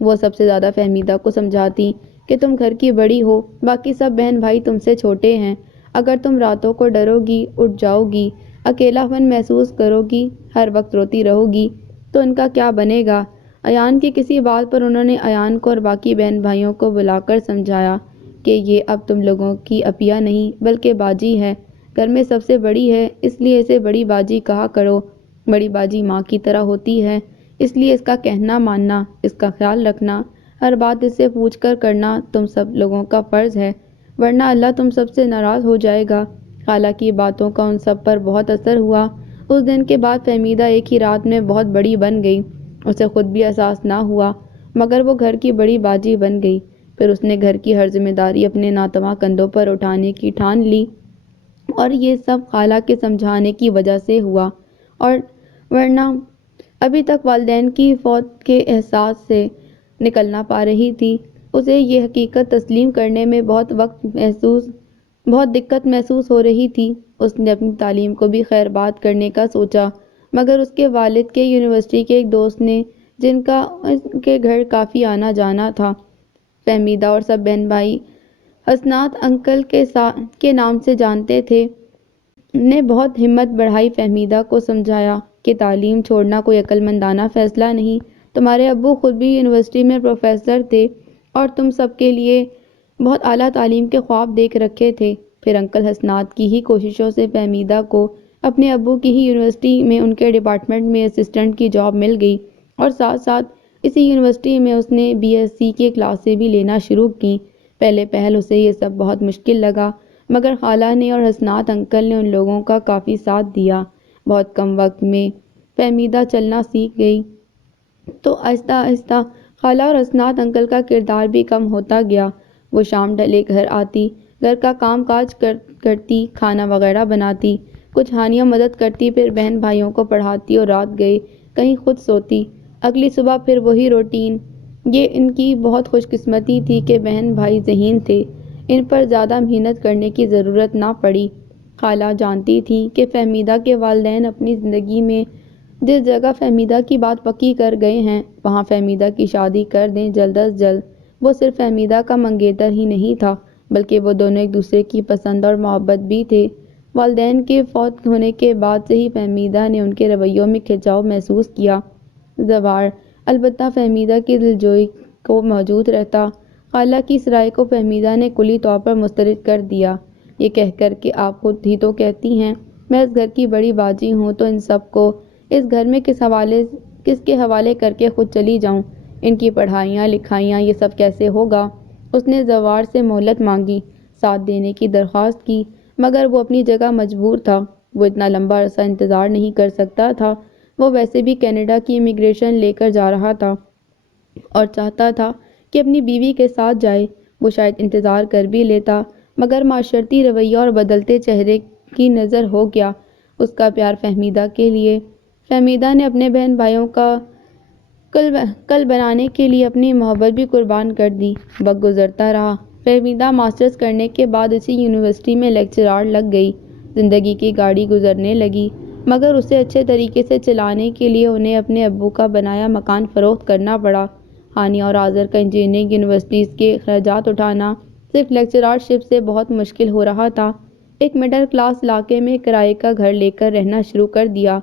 وہ سب سے زیادہ فہمیدہ کو سمجھاتی کہ تم گھر کی بڑی ہو، باقی سب بہن بھائی تم سے چھوٹے ہیں۔ اگر تم راتوں کو ڈرو گی، اٹھ جاؤ گی، اکیلا پن محسوس کرو گی، ہر وقت روتی رہو گی، تو ان کا کیا بنے گا؟ ایان کی کسی بات پر انہوں نے ایان کو اور باقی بہن بھائیوں کو بلا کر سمجھایا کہ یہ اب تم لوگوں کی اپیہ نہیں بلکہ باجی ہے، گھر میں سب سے بڑی ہے، اس لیے اسے بڑی باجی کہا کرو۔ بڑی باجی ماں کی طرح ہوتی ہے، اس لیے اس کا کہنا ماننا، اس کا خیال رکھنا، ہر بات اس سے پوچھ کر کرنا تم سب لوگوں کا فرض ہے، ورنہ اللہ تم سب سے ناراض ہو جائے گا۔ خالہ کی باتوں کا ان سب پر بہت اثر ہوا۔ اس دن کے بعد فہمیدہ ایک ہی رات میں بہت بڑی بن گئی۔ اسے خود بھی احساس نہ ہوا، مگر وہ گھر کی بڑی باجی بن گئی۔ پھر اس نے گھر کی ہر ذمہ داری اپنے ناتواں کندھوں پر اٹھانے کی ٹھان لی، اور یہ سب خالہ کے سمجھانے کی وجہ سے ہوا، اور ورنہ ابھی تک والدین کی فوت کے احساس سے نکل نہ پا رہی تھی۔ اسے یہ حقیقت تسلیم کرنے میں بہت دقت محسوس ہو رہی تھی۔ اس نے اپنی تعلیم کو بھی خیر بات کرنے کا سوچا، مگر اس کے والد کے یونیورسٹی کے ایک دوست نے، جن کا ان کے گھر کافی آنا جانا تھا، فہمیدہ اور سب بہن بھائی حسنات انکل کے نام سے جانتے تھے، نے بہت ہمت بڑھائی۔ فہمیدہ کو سمجھایا کہ تعلیم چھوڑنا کوئی عقل مندانہ فیصلہ نہیں، تمہارے ابو خود بھی یونیورسٹی میں پروفیسر تھے اور تم سب کے لیے بہت اعلیٰ تعلیم کے خواب دیکھ رکھے تھے۔ پھر انکل حسنات کی ہی کوششوں سے فہمیدہ کو اپنے ابو کی ہی یونیورسٹی میں ان کے ڈپارٹمنٹ میں اسسٹنٹ کی جاب مل گئی، اور ساتھ ساتھ اسی یونیورسٹی میں اس نے بی ایس سی کی کلاسیں بھی لینا شروع کیں۔ پہلے پہل اسے یہ سب بہت مشکل لگا، مگر خالہ نے اور حسنات انکل نے ان لوگوں کا کافی ساتھ دیا۔ بہت کم وقت میں فہمیدہ چلنا سیکھ گئی، تو آہستہ آہستہ خالہ اور حسنات انکل کا کردار بھی کم ہوتا گیا۔ وہ شام ڈھلے گھر آتی، گھر کا کام کاج کرتی، کھانا وغیرہ بناتی، کچھ ہانیہ مدد کرتی، پھر بہن بھائیوں کو پڑھاتی اور رات گئے کہیں خود سوتی۔ اگلی صبح پھر وہی روٹین۔ یہ ان کی بہت خوش قسمتی تھی کہ بہن بھائی ذہین تھے، ان پر زیادہ محنت کرنے کی ضرورت نہ پڑی۔ خالہ جانتی تھی کہ فہمیدہ کے والدین اپنی زندگی میں جس جگہ فہمیدہ کی بات پکی کر گئے ہیں، وہاں فہمیدہ کی شادی کر دیں جلد از جلد۔ وہ صرف فہمیدہ کا منگیتر ہی نہیں تھا، بلکہ وہ دونوں ایک دوسرے کی پسند اور محبت بھی تھے۔ والدین کے فوت ہونے کے بعد سے ہی فہمیدہ نے ان کے رویوں میں کھنچاؤ محسوس کیا۔ زوال البتہ فہمیدہ کی دلجوئی کو موجود رہتا۔ خالہ کی اس رائے کو فہمیدہ نے کلی طور پر مسترد کر دیا، یہ کہہ کر کہ آپ خود ہی تو کہتی ہیں میں اس گھر کی بڑی باجی ہوں، تو ان سب کو اس گھر میں کس کے حوالے کر کے خود چلی جاؤں؟ ان کی پڑھائیاں لکھائیاں یہ سب کیسے ہوگا؟ اس نے زوال سے مہلت مانگی، ساتھ دینے کی درخواست کی، مگر وہ اپنی جگہ مجبور تھا۔ وہ اتنا لمبا عرصہ انتظار نہیں کر سکتا تھا۔ وہ ویسے بھی کینیڈا کی امیگریشن لے کر جا رہا تھا اور چاہتا تھا کہ اپنی بیوی کے ساتھ جائے۔ وہ شاید انتظار کر بھی لیتا، مگر معاشرتی رویہ اور بدلتے چہرے کی نظر ہو گیا اس کا پیار فہمیدہ کے لیے۔ فہمیدہ نے اپنے بہن بھائیوں کا کل بنانے کے لیے اپنی محبت بھی قربان کر دی۔ وقت گزرتا رہا۔ فہمیدہ ماسٹرز کرنے کے بعد اسی یونیورسٹی میں لیکچرار لگ گئی۔ زندگی کی گاڑی گزرنے لگی، مگر اسے اچھے طریقے سے چلانے کے لیے انہیں اپنے ابو کا بنایا مکان فروخت کرنا پڑا۔ ہانیہ اور آذر کا انجینئرنگ یونیورسٹیز کے اخراجات اٹھانا صرف لیکچرار شپ سے بہت مشکل ہو رہا تھا۔ ایک مڈل کلاس علاقے میں کرائے کا گھر لے کر رہنا شروع کر دیا۔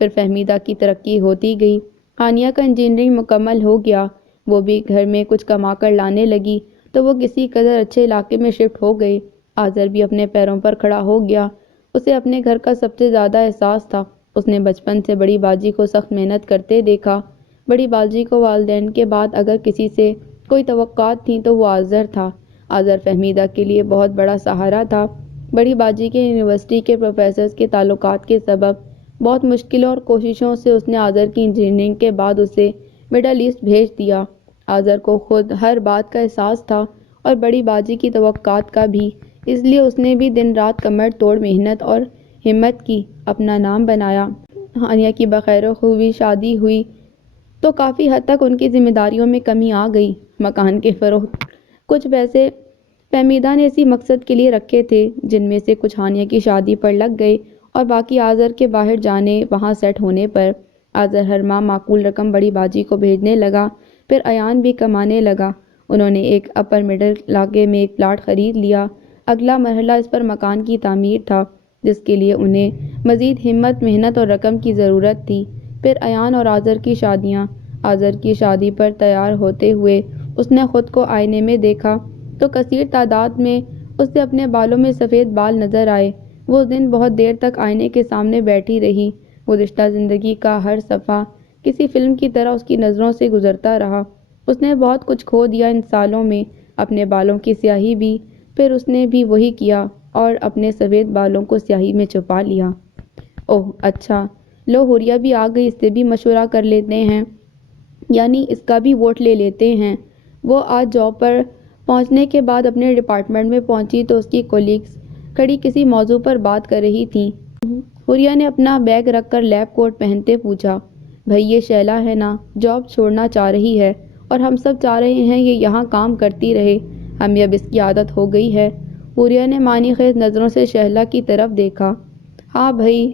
پھر فہمیدہ کی ترقی ہوتی گئی۔ ہانیہ کا انجینئرنگ مکمل ہو گیا، وہ بھی گھر میں کچھ کما کر لانے لگی، تو وہ کسی قدر اچھے علاقے میں شفٹ ہو گئے۔ آذر بھی اپنے پیروں پر کھڑا ہو گیا۔ اسے اپنے گھر کا سب سے زیادہ احساس تھا۔ اس نے بچپن سے بڑی باجی کو سخت محنت کرتے دیکھا۔ بڑی باجی کو والدین کے بعد اگر کسی سے کوئی توقعات تھیں تو وہ آذر تھا۔ آذر فہمیدہ کے لیے بہت بڑا سہارا تھا۔ بڑی باجی کے یونیورسٹی کے پروفیسرز کے تعلقات کے سبب بہت مشکلوں اور کوششوں سے اس نے آذر کی انجینئرنگ کے بعد اسے مڈل ایسٹ بھیج دیا۔ آذر کو خود ہر بات کا احساس تھا اور بڑی باجی کی توقعات کا بھی، اس لیے اس نے بھی دن رات کمر توڑ محنت اور ہمت کی، اپنا نام بنایا۔ ہانیہ کی بخیر و خوبی شادی ہوئی تو کافی حد تک ان کی ذمہ داریوں میں کمی آ گئی۔ مکان کے فروخت کچھ پیسے فہمیدہ نے اسی مقصد کے لیے رکھے تھے، جن میں سے کچھ ہانیہ کی شادی پر لگ گئے اور باقی آذر کے باہر جانے وہاں سیٹ ہونے پر۔ آذر ہر ماہ معقول رقم بڑی باجی کو بھیجنے لگا، پھر ایان بھی کمانے لگا۔ انہوں نے ایک اپر مڈل علاقے میں ایک پلاٹ خرید لیا۔ اگلا مرحلہ اس پر مکان کی تعمیر تھا، جس کے لیے انہیں مزید ہمت، محنت اور رقم کی ضرورت تھی۔ پھر ایان اور آذر کی شادیاں۔ آذر کی شادی پر تیار ہوتے ہوئے اس نے خود کو آئینے میں دیکھا تو کثیر تعداد میں اسے اپنے بالوں میں سفید بال نظر آئے۔ وہ اس دن بہت دیر تک آئینے کے سامنے بیٹھی رہی۔ گزشتہ زندگی کا ہر صفحہ کسی فلم کی طرح اس کی نظروں سے گزرتا رہا۔ اس نے بہت کچھ کھو دیا ان سالوں میں، اپنے بالوں کی سیاہی بھی۔ پھر اس نے بھی وہی کیا اور اپنے سفید بالوں کو سیاہی میں چھپا لیا۔ اوہ اچھا، لو حوریہ بھی آ گئی، اس سے بھی مشورہ کر لیتے ہیں، یعنی اس کا بھی ووٹ لے لیتے ہیں۔ وہ آج جاب پر پہنچنے کے بعد اپنے ڈپارٹمنٹ میں پہنچی تو اس کی کولیگز کھڑی کسی موضوع پر بات کر رہی تھیں۔ حوریہ نے اپنا بیگ رکھ کر لیب کوٹ پہنتے پوچھا، بھئی یہ شیلا ہے نا، جاب چھوڑنا چاہ رہی ہے اور ہم سب چاہ رہے ہیں یہ یہاں کام کرتی رہے، ہمیں اب اس کی عادت ہو گئی ہے۔ حوریہ نے معنی خیز نظروں سے شہلا کی طرف دیکھا۔ ہاں بھئی،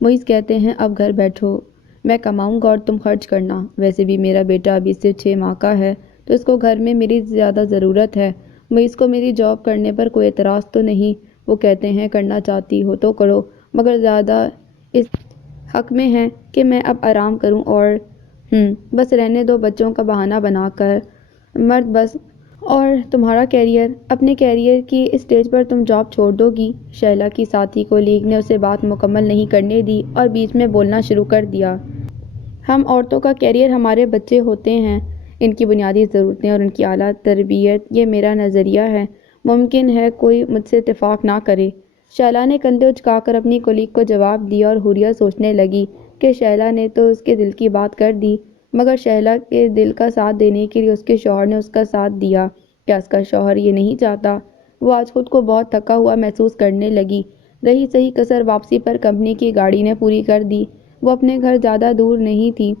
معیز کہتے ہیں اب گھر بیٹھو، میں کماؤں گا اور تم خرچ کرنا۔ ویسے بھی میرا بیٹا ابھی صرف 6 ماہ کا ہے تو اس کو گھر میں میری زیادہ ضرورت ہے۔ معیز کو میری جاب کرنے پر کوئی اعتراض تو نہیں، وہ کہتے ہیں کرنا چاہتی ہو تو کرو، مگر زیادہ اس حق میں ہے کہ میں اب آرام کروں اور بس رہنے دو بچوں کا بہانہ بنا کر، مرد بس۔ اور تمہارا کیریئر، اپنے کیریئر کی اس سٹیج پر تم جاب چھوڑ دو گی؟ شیلا کی ساتھی کولیگ نے اسے بات مکمل نہیں کرنے دی اور بیچ میں بولنا شروع کر دیا۔ ہم عورتوں کا کیریئر ہمارے بچے ہوتے ہیں، ان کی بنیادی ضرورتیں اور ان کی اعلیٰ تربیت، یہ میرا نظریہ ہے۔ ممکن ہے کوئی مجھ سے اتفاق نہ کرے۔ شیلا نے کندھے اچکا کر اپنی کولیگ کو جواب دیا اور حوریہ سوچنے لگی کہ شیلا نے تو اس کے دل کی بات کر دی، مگر شیلا کے دل کا ساتھ دینے کے لیے اس کے شوہر نے اس کا ساتھ دیا۔ کیا اس کا شوہر یہ نہیں چاہتا؟ وہ آج خود کو بہت تھکا ہوا محسوس کرنے لگی۔ رہی سہی کسر واپسی پر کمپنی کی گاڑی نے پوری کر دی۔ وہ اپنے گھر زیادہ دور نہیں تھی۔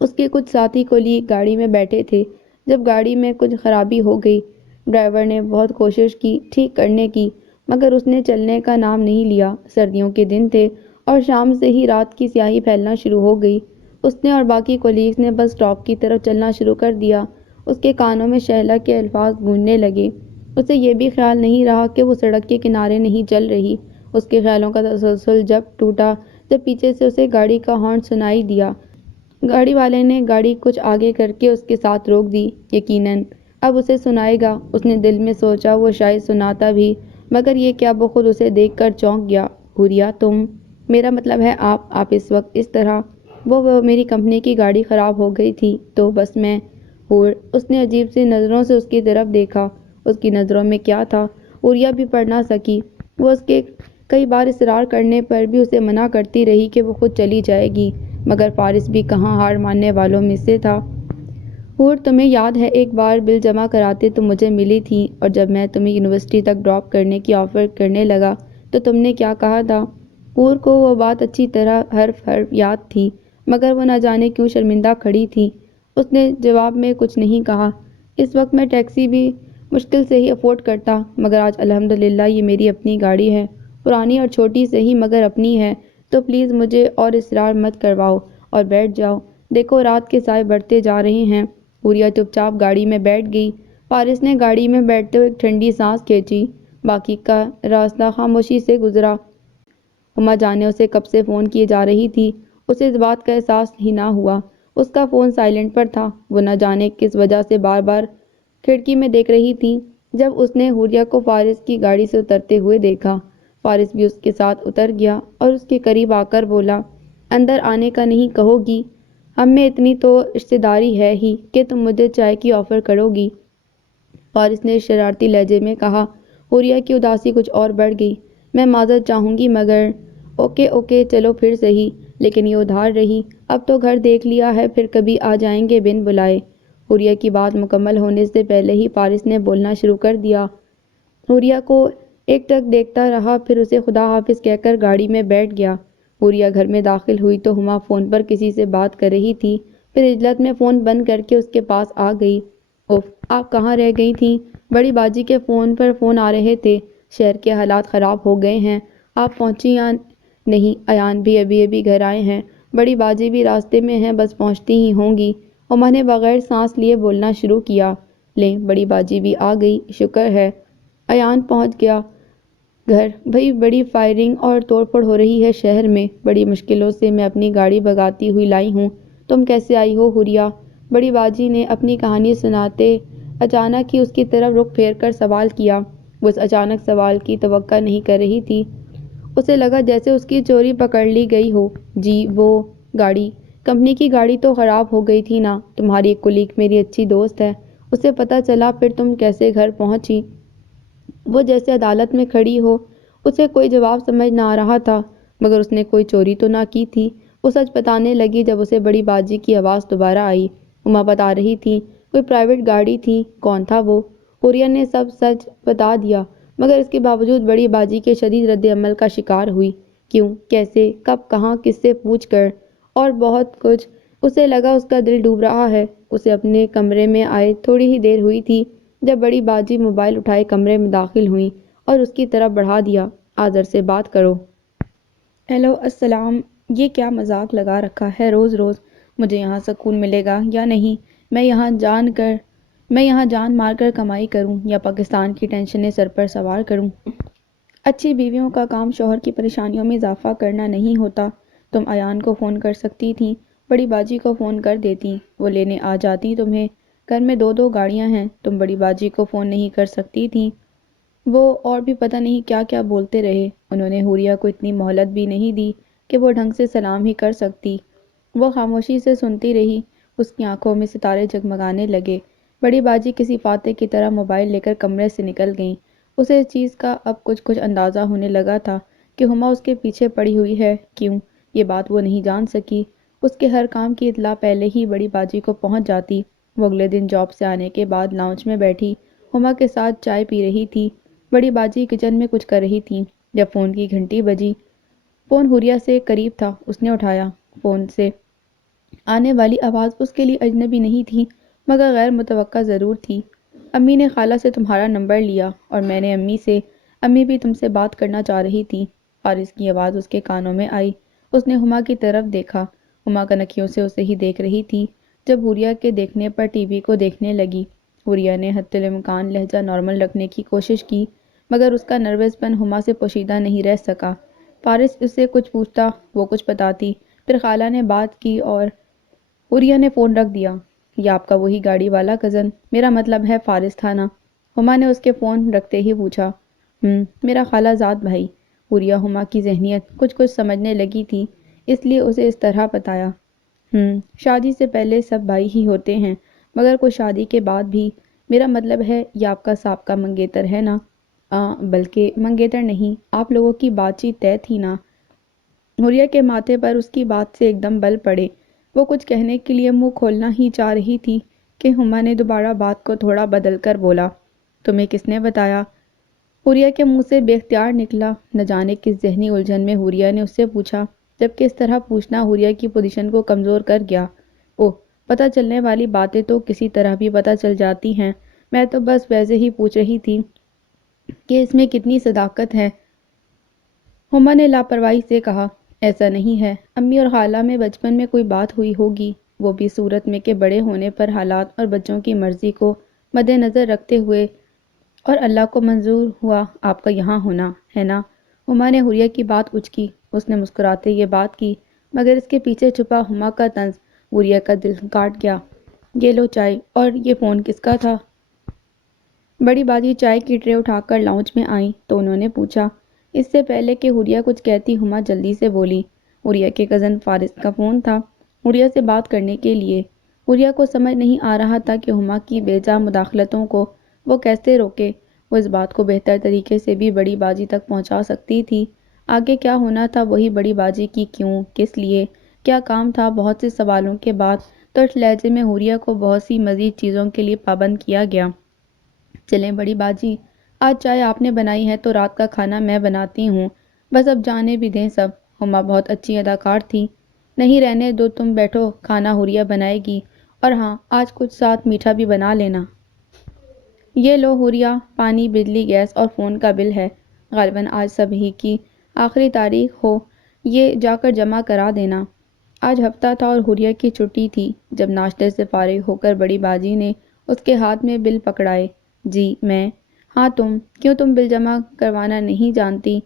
اس کے کچھ ساتھی کولیگ گاڑی میں بیٹھے تھے جب گاڑی میں کچھ خرابی ہو گئی۔ ڈرائیور نے بہت کوشش کی ٹھیک کرنے کی، مگر اس نے چلنے کا نام نہیں لیا۔ سردیوں کے دن تھے اور شام سے ہی رات کی سیاہی پھیلنا شروع ہو گئی۔ اس نے اور باقی کولیگز نے بس اسٹاپ کی طرف چلنا شروع کر دیا۔ اس کے کانوں میں شیلا کے الفاظ گونجنے لگے۔ اسے یہ بھی خیال نہیں رہا کہ وہ سڑک کے کنارے نہیں چل رہی۔ اس کے خیالوں کا تسلسل جب ٹوٹا جب پیچھے سے اسے گاڑی کا ہارن سنائی دیا۔ گاڑی والے نے گاڑی کچھ آگے کر کے اس کے ساتھ روک دی۔ یقیناً اب اسے سنائے گا، اس نے دل میں سوچا، وہ شاید سناتا بھی، مگر یہ کیا وہ خود اسے دیکھ کر چونک گیا۔ حوریہ تم، میرا مطلب ہے آپ اس وقت اس طرح، وہ میری کمپنی کی گاڑی خراب ہو گئی تھی تو بس میں اس نے عجیب سی نظروں سے اس کی طرف دیکھا۔ اس کی نظروں میں کیا تھا حوریہ بھی پڑھ نہ سکی۔ وہ اس کے کئی بار اصرار کرنے پر بھی اسے منع کرتی رہی کہ وہ خود چلی جائے گی، مگر فارس بھی کہاں ہار ماننے والوں میں سے تھا۔ تمہیں یاد ہے ایک بار بل جمع کراتے تم مجھے ملی تھی اور جب میں تمہیں یونیورسٹی تک ڈراپ کرنے کی آفر کرنے لگا تو تم نے کیا کہا تھا؟ کو وہ بات اچھی طرح حرف حرف یاد تھی، مگر وہ نہ جانے کیوں شرمندہ کھڑی تھی۔ اس نے جواب میں کچھ نہیں کہا۔ اس وقت میں ٹیکسی بھی مشکل سے ہی افورڈ کرتا، مگر آج الحمدللہ یہ میری اپنی گاڑی ہے، پرانی اور چھوٹی سے ہی مگر اپنی ہے، تو پلیز مجھے اور اصرار مت کرواؤ اور بیٹھ جاؤ۔ دیکھو رات کے سائے بڑھتے جا رہے ہیں۔ حوریہ چپ چاپ گاڑی میں بیٹھ گئی۔ فارس نے گاڑی میں بیٹھتے ہوئے ایک ٹھنڈی سانس کھینچی۔ باقی کا راستہ خاموشی سے گزرا۔ ہما جانے اسے کب سے فون کیے جا رہی تھی، اسے اس بات کا احساس ہی نہ ہوا۔ اس کا فون سائلنٹ پر تھا۔ وہ نہ جانے کس وجہ سے بار بار کھڑکی میں دیکھ رہی تھی۔ جب اس نے حوریہ کو فارس کی گاڑی سے اترتے ہوئے دیکھا، فارس بھی اس کے ساتھ اتر گیا اور اس کے قریب آ کر بولا، اندر آنے کا نہیں کہو گی؟ ہم میں اتنی تو رشتہ داری ہے ہی کہ تم مجھے چائے کی آفر کرو گی۔ فارس نے شرارتی لہجے میں کہا۔ حوریہ کی اداسی کچھ اور بڑھ گئی۔ میں معذرت چاہوں گی مگر اوکے چلو پھر سہی، لیکن یہ ادھار رہی، اب تو گھر دیکھ لیا ہے، پھر کبھی آ جائیں گے بن بلائے۔ حوریہ کی بات مکمل ہونے سے پہلے ہی فارس نے بولنا شروع کر دیا۔ حوریہ کو ایک ٹک دیکھتا رہا، پھر اسے خدا حافظ کہہ کر گاڑی میں بیٹھ گیا۔ حوریہ گھر میں داخل ہوئی تو ہما فون پر کسی سے بات کر رہی تھی، پھر عجلت میں فون بند کر کے اس کے پاس آ گئی۔ اوف، آپ کہاں رہ گئی تھیں؟ بڑی باجی کے فون پر فون آ رہے تھے، شہر کے حالات خراب ہو گئے ہیں، آپ پہنچی یا نہیں، ایان بھی ابھی ابھی گھر آئے ہیں، بڑی باجی بھی راستے میں ہیں، بس پہنچتی ہی ہوں گی۔ ہما نے بغیر سانس لیے بولنا شروع کیا۔ لیں، بڑی باجی بھی آ گئی، شکر ہے۔ ایان پہنچ گیا گھر۔ بھئی بڑی فائرنگ اور توڑ پھوڑ ہو رہی ہے شہر میں، بڑی مشکلوں سے میں اپنی گاڑی بھگاتی ہوئی لائی ہوں۔ تم کیسے آئی ہو حوریہ؟ بڑی باجی نے اپنی کہانی سناتے اچانک ہی اس کی طرف رخ پھیر کر سوال کیا۔ وہ اس اچانک سوال کی توقع نہیں کر رہی تھی۔ اسے لگا جیسے اس کی چوری پکڑ لی گئی ہو۔ جی وہ گاڑی، کمپنی کی گاڑی تو خراب ہو گئی تھی نا۔ تمہاری ایک کلیگ میری اچھی دوست ہے، اسے پتہ چلا، پھر تم کیسے گھر پہنچی؟ وہ جیسے عدالت میں کھڑی ہو، اسے کوئی جواب سمجھ نہ آ رہا تھا، مگر اس نے کوئی چوری تو نہ کی تھی۔ وہ سچ بتانے لگی جب اسے بڑی باجی کی آواز دوبارہ آئی۔ ہما بتا رہی تھی، کوئی پرائیویٹ گاڑی تھی۔ کون تھا وہ؟ حوریہ نے سب سچ بتا دیا، مگر اس کے باوجود بڑی باجی کے شدید رد عمل کا شکار ہوئی۔ کیوں، کیسے، کب، کہاں، کس سے پوچھ کر، اور بہت کچھ۔ اسے لگا اس کا دل ڈوب رہا ہے۔ اسے اپنے کمرے میں آئے تھوڑی ہی دیر ہوئی تھی جب بڑی باجی موبائل اٹھائے کمرے میں داخل ہوئیں اور اس کی طرف بڑھا دیا۔ آذر سے بات کرو۔ ہیلو، السلام۔ یہ کیا مذاق لگا رکھا ہے روز روز؟ مجھے یہاں سکون ملے گا یا نہیں؟ میں یہاں جان مار کر کمائی کروں یا پاکستان کی ٹینشنیں سر پر سوار کروں؟ اچھی بیویوں کا کام شوہر کی پریشانیوں میں اضافہ کرنا نہیں ہوتا۔ تم ایان کو فون کر سکتی تھیں، بڑی باجی کو فون کر دیتی، وہ لینے آ جاتی تمہیں۔ گھر میں دو دو گاڑیاں ہیں، تم بڑی باجی کو فون نہیں کر سکتی تھیں؟ وہ اور بھی پتہ نہیں کیا کیا بولتے رہے۔ انہوں نے حوریہ کو اتنی مہلت بھی نہیں دی کہ وہ ڈھنگ سے سلام ہی کر سکتی۔ وہ خاموشی سے سنتی رہی۔ اس کی آنکھوں میں ستارے جگمگانے لگے۔ بڑی باجی کسی فاتح کی طرح موبائل لے کر کمرے سے نکل گئیں۔ اسے اس چیز کا اب کچھ اندازہ ہونے لگا تھا کہ ہما اس کے پیچھے پڑی ہوئی ہے۔ کیوں؟ یہ بات وہ نہیں جان سکی۔ اس کے ہر کام کی اطلاع پہلے ہی بڑی باجی کو پہنچ جاتی۔ وہ اگلے دن جاب سے آنے کے بعد لاؤنج میں بیٹھی ہما کے ساتھ چائے پی رہی تھی۔ بڑی باجی کچن میں کچھ کر رہی تھی جب فون کی گھنٹی بجی۔ فون حوریہ سے قریب تھا، اس نے اٹھایا۔ فون سے آنے والی آواز اس کے لیے اجنبی نہیں تھی، مگر غیر متوقع ضرور تھی۔ امی نے خالہ سے تمہارا نمبر لیا اور میں نے امی سے۔ امی بھی تم سے بات کرنا چاہ رہی تھی۔ فارس کی آواز اس کے کانوں میں آئی۔ اس نے ہما کی طرف دیکھا۔ ہما کنکھیوں سے اسے ہی دیکھ رہی تھی۔ جب حوریہ کے دیکھنے پر ٹی وی کو دیکھنے لگی۔ حوریہ نے حتی الامکان لہجہ نارمل رکھنے کی کوشش کی، مگر اس کا نروس پن ہما سے پوشیدہ نہیں رہ سکا۔ فارس اس سے کچھ پوچھتا، وہ کچھ بتاتی، پھر خالہ نے بات کی اور حوریہ نے فون رکھ دیا۔ یہ آپ کا وہی گاڑی والا کزن، میرا مطلب ہے فارس تھا نا؟ ہما نے اس کے فون رکھتے ہی پوچھا۔ میرا خالہ زاد بھائی۔ حوریہ ہما کی ذہنیت کچھ سمجھنے لگی تھی، اس لیے اسے اس طرح بتایا۔ شادی سے پہلے سب بھائی ہی ہوتے ہیں، مگر کچھ شادی کے بعد بھی۔ میرا مطلب ہے یہ آپ کا سابقہ منگیتر ہے نا؟ بلکہ منگیتر نہیں، آپ لوگوں کی بات چیت طے تھی نا؟ حوریہ کے ماتھے پر اس کی بات سے ایک دم بل پڑے۔ وہ کچھ کہنے کے لیے منہ کھولنا ہی چاہ رہی تھی کہ ہما نے دوبارہ بات کو تھوڑا بدل کر بولا۔ تمہیں کس نے بتایا؟ حوریہ کے منہ سے بے اختیار نکلا۔ نہ جانے کس ذہنی الجھن میں حوریہ نے اس سے پوچھا، جبکہ اس طرح پوچھنا حوریہ کی پوزیشن کو کمزور کر گیا۔ اوہ، پتہ چلنے والی باتیں تو کسی طرح بھی پتہ چل جاتی ہیں، میں تو بس ویسے ہی پوچھ رہی تھی کہ اس میں کتنی صداقت ہے۔ ہما نے لاپرواہی سے کہا، ایسا نہیں ہے، امی اور خالہ میں بچپن میں کوئی بات ہوئی ہوگی، وہ بھی صورت میں کہ بڑے ہونے پر حالات اور بچوں کی مرضی کو مد نظر رکھتے ہوئے، اور اللہ کو منظور ہوا آپ کا یہاں ہونا، ہے نا؟ ہما نے حوریہ کی بات اچکی۔ اس نے مسکراتے یہ بات کی، مگر اس کے پیچھے چھپا ہما کا طنز حوریہ کا دل کاٹ گیا۔ یہ لو چائے، اور یہ فون کس کا تھا؟ بڑی باجی چائے کی ٹرے اٹھا کر لاؤنج میں آئیں تو انہوں نے پوچھا۔ اس سے پہلے کہ حوریہ کچھ کہتی ہما جلدی سے بولی، حوریہ کے کزن فارس کا فون تھا، حوریہ سے بات کرنے کے لیے۔ حوریہ کو سمجھ نہیں آ رہا تھا کہ ہما کی بے جا مداخلتوں کو وہ کیسے روکے۔ وہ اس بات کو بہتر طریقے سے بھی بڑی باجی تک پہنچا سکتی تھی۔ آگے کیا ہونا تھا وہی بڑی باجی کی کیوں، کس لیے، کیا کام تھا، بہت سے سوالوں کے بعد ترش لہجے میں حوریہ کو بہت سی مزید چیزوں کے لیے پابند کیا گیا۔ چلیں بڑی باجی، آج چائے آپ نے بنائی ہے تو رات کا کھانا میں بناتی ہوں، بس اب جانے بھی دیں سب۔ ہما بہت اچھی اداکار تھی۔ نہیں رہنے دو، تم بیٹھو، کھانا حوریہ بنائے گی، اور ہاں آج کچھ ساتھ میٹھا بھی بنا لینا۔ یہ لو حوریہ، پانی، بجلی، گیس اور فون کا بل ہے۔ غالباً آج سب ہی کی آخری تاریخ ہو یہ جا کر جمع کرا دینا۔ آج ہفتہ تھا اور حوریہ کی چھٹی تھی۔ جب ناشتے سے فارغ ہو کر بڑی باجی نے اس کے ہاتھ میں بل پکڑائے۔ جی میں۔ ہاں تم، کیوں تم بل جمع کروانا نہیں جانتی؟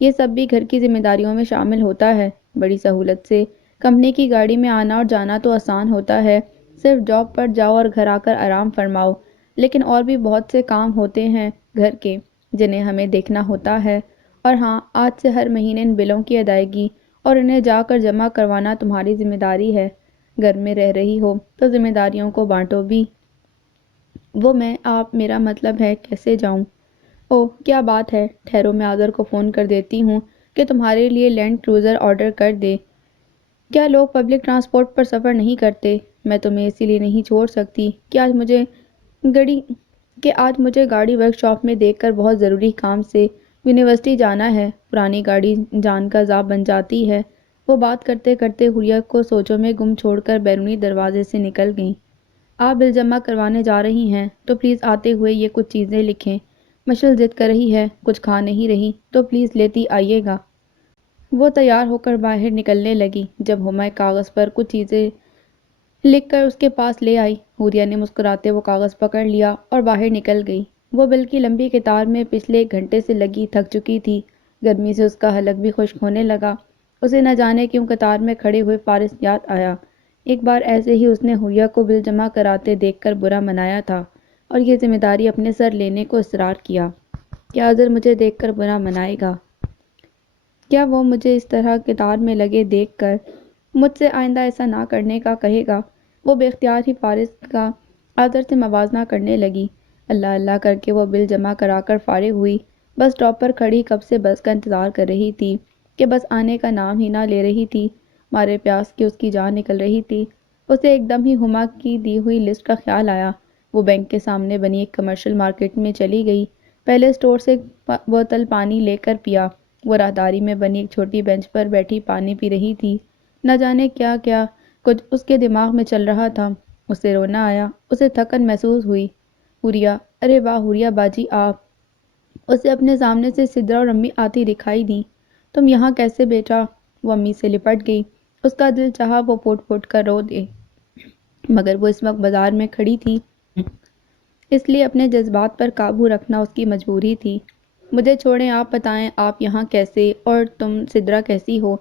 یہ سب بھی گھر کی ذمہ داریوں میں شامل ہوتا ہے۔ بڑی سہولت سے کمپنی کی گاڑی میں آنا اور جانا تو آسان ہوتا ہے، صرف جاب پر جاؤ اور گھر آ کر آرام فرماؤ، لیکن اور بھی بہت سے کام ہوتے ہیں گھر کے جنہیں ہمیں دیکھنا ہوتا ہے۔ اور ہاں، آج سے ہر مہینے ان بلوں کی ادائیگی اور انہیں جا کر جمع کروانا تمہاری ذمہ داری ہے۔ گھر میں رہ رہی ہو تو ذمہ داریوں کو بانٹو بھی۔ وہ میں آپ میرا مطلب ہے کیسے جاؤں؟ اوہ کیا بات ہے، ٹھہرو میں آذر کو فون کر دیتی ہوں کہ تمہارے لیے لینڈ کروزر آرڈر کر دے۔ کیا لوگ پبلک ٹرانسپورٹ پر سفر نہیں کرتے؟ میں تمہیں اسی لیے نہیں چھوڑ سکتی کہ آج مجھے گاڑی ورک شاپ میں دیکھ کر بہت ضروری کام سے یونیورسٹی جانا ہے۔ پرانی گاڑی جان کا عذاب بن جاتی ہے۔ وہ بات کرتے کرتے حوریہ کو سوچوں میں گم چھوڑ کر بیرونی دروازے سے نکل گئیں۔ آپ بل جمع کروانے جا رہی ہیں تو پلیز آتے ہوئے یہ کچھ چیزیں لکھیں۔ مشل ضد کر رہی ہے، کچھ کھا نہیں رہی تو پلیز لیتی آئیے گا۔ وہ تیار ہو کر باہر نکلنے لگی جب ہما کاغذ پر کچھ چیزیں لکھ کر اس کے پاس لے آئی۔ حوریہ نے مسکراتے وہ کاغذ پکڑ لیا اور باہر نکل گئی۔ وہ بل کی لمبی قطار میں پچھلے 1 گھنٹے سے لگی تھک چکی تھی۔ گرمی سے اس کا حلق بھی خشک ہونے لگا۔ اسے نہ جانے کیوں قطار میں کھڑے ہوئے فارس یاد آیا۔ ایک بار ایسے ہی اس نے حوریہ کو بل جمع کراتے دیکھ کر برا منایا تھا اور یہ ذمہ داری اپنے سر لینے کو اصرار کیا۔ کیا اظہر مجھے دیکھ کر برا منائے گا؟ کیا وہ مجھے اس طرح قطار میں لگے دیکھ کر مجھ سے آئندہ ایسا نہ کرنے کا کہے گا؟ وہ بے اختیار ہی فارس کا آذر سے موازنہ کرنے لگی۔ اللہ اللہ کر کے وہ بل جمع کرا کر فارغ ہوئی۔ بس اسٹاپ پر کھڑی کب سے بس کا انتظار کر رہی تھی کہ بس آنے کا نام ہی نہ لے رہی تھی۔ مارے پیاس کی اس کی جان نکل رہی تھی۔ اسے ایک دم ہی ہما کی دی ہوئی لسٹ کا خیال آیا۔ وہ بینک کے سامنے بنی ایک کمرشل مارکیٹ میں چلی گئی۔ پہلے اسٹور سے بوتل پانی لے کر پیا۔ وہ راہداری میں بنی ایک چھوٹی بینچ پر بیٹھی پانی پی رہی تھی۔ نہ جانے کیا کیا کچھ اس کے دماغ میں چل رہا تھا۔ اسے رونا آیا، اسے تھکن محسوس ہوئی۔ حوریہ، ارے واہ حوریہ باجی آپ! اسے اپنے سامنے سے سدرا اور امی آتی دکھائی دیں۔ تم یہاں کیسے بیٹا؟ وہ امی سے لپٹ گئی۔ اس کا دل چاہا وہ پھوٹ پھوٹ کر رو دے، مگر وہ اس وقت بازار میں کھڑی تھی، اس لیے اپنے جذبات پر قابو رکھنا اس کی مجبوری تھی۔ مجھے چھوڑیں، آپ بتائیں آپ یہاں کیسے، اور تم سدرا کیسی ہو؟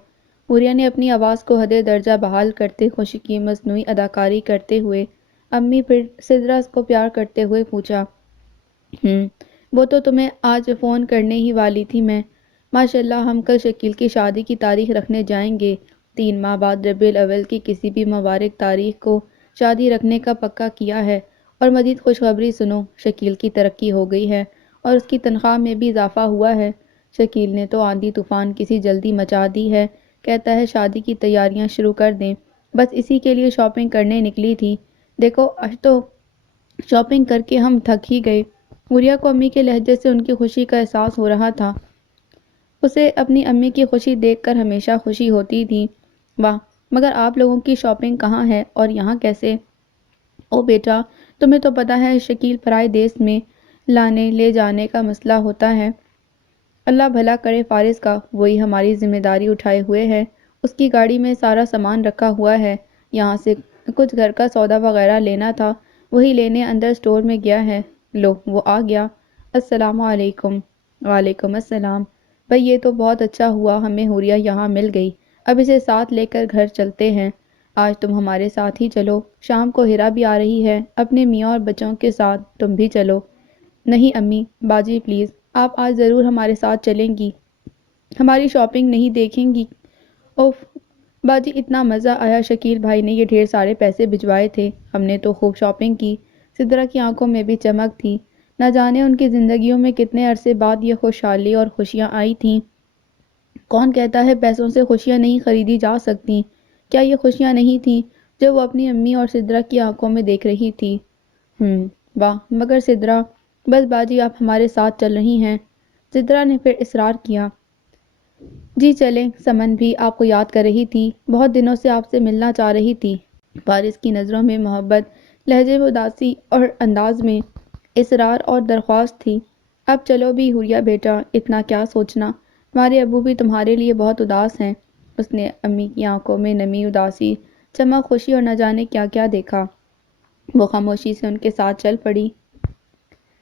حوریہ نے اپنی آواز کو حد درجہ بحال کرتے خوشی کی مصنوعی اداکاری کرتے ہوئے امی پھر سدرا کو پیار کرتے ہوئے پوچھا۔ وہ تو تمہیں آج فون کرنے ہی والی تھی میں۔ ماشاءاللہ ہم کل شکیل کی شادی کی تاریخ رکھنے جائیں گے۔ 3 ماہ بعد ربیع الاول کی کسی بھی مبارک تاریخ کو شادی رکھنے کا پکا کیا ہے۔ اور مزید خوشخبری سنو، شکیل کی ترقی ہو گئی ہے اور اس کی تنخواہ میں بھی اضافہ ہوا ہے۔ شکیل نے تو آندھی طوفان کسی جلدی مچا دی ہے، کہتا ہے شادی کی تیاریاں شروع کر دیں، بس اسی کے لیے شاپنگ کرنے نکلی تھی۔ دیکھو آج تو شاپنگ کر کے ہم تھک ہی گئے۔ حوریہ کو امی کے لہجے سے ان کی خوشی کا احساس ہو رہا تھا۔ اسے اپنی امی کی خوشی دیکھ کر ہمیشہ خوشی ہوتی تھی۔ واہ، مگر آپ لوگوں کی شاپنگ کہاں ہے اور یہاں کیسے؟ او بیٹا، تمہیں تو پتہ ہے شکیل پرائے دیس میں لانے لے جانے کا مسئلہ ہوتا ہے۔ اللہ بھلا کرے فارس کا، وہی ہماری ذمہ داری اٹھائے ہوئے ہے۔ اس کی گاڑی میں سارا سامان رکھا ہوا ہے، یہاں سے کچھ گھر کا سودا وغیرہ لینا تھا، وہی لینے اندر اسٹور میں گیا ہے۔ لو وہ آ گیا۔ السلام علیکم۔ وعلیکم السلام۔ بھئی یہ تو بہت اچھا ہوا ہمیں حوریہ یہاں مل گئی، اب اسے ساتھ لے کر گھر چلتے ہیں۔ آج تم ہمارے ساتھ ہی چلو، شام کو ہیرا بھی آ رہی ہے اپنے میاں اور بچوں کے ساتھ، تم بھی چلو۔ نہیں امی باجی پلیز، آپ آج ضرور ہمارے ساتھ چلیں گی، ہماری شاپنگ نہیں دیکھیں گی؟ اوف باجی اتنا مزہ آیا، شکیل بھائی نے یہ ڈھیر سارے پیسے بھجوائے تھے، ہم نے تو خوب شاپنگ کی۔ سدرا کی آنکھوں میں بھی چمک تھی، نہ جانے ان کی زندگیوں میں کتنے عرصے بعد یہ خوشحالی اور خوشیاں آئی تھیں۔ کون کہتا ہے پیسوں سے خوشیاں نہیں خریدی جا سکتی؟ کیا یہ خوشیاں نہیں تھیں جو وہ اپنی امی اور سدرا کی آنکھوں میں دیکھ رہی تھی؟ واہ مگر سدرا، بس باجی آپ ہمارے ساتھ چل رہی ہیں، سدرا نے پھر اصرار کیا۔ جی چلیں، سمن بھی آپ کو یاد کر رہی تھی، بہت دنوں سے آپ سے ملنا چاہ رہی تھی۔ فارس کی نظروں میں محبت، لہجے میں اداسی اور انداز میں اصرار اور درخواست تھی۔ اب چلو بھی حوریہ بیٹا، اتنا کیا سوچنا، تمہارے ابو بھی تمہارے لیے بہت اداس ہیں۔ اس نے امی کی آنکھوں میں نمی، اداسی، چمک، خوشی اور نہ جانے کیا کیا دیکھا۔ وہ خاموشی سے ان کے ساتھ چل پڑی۔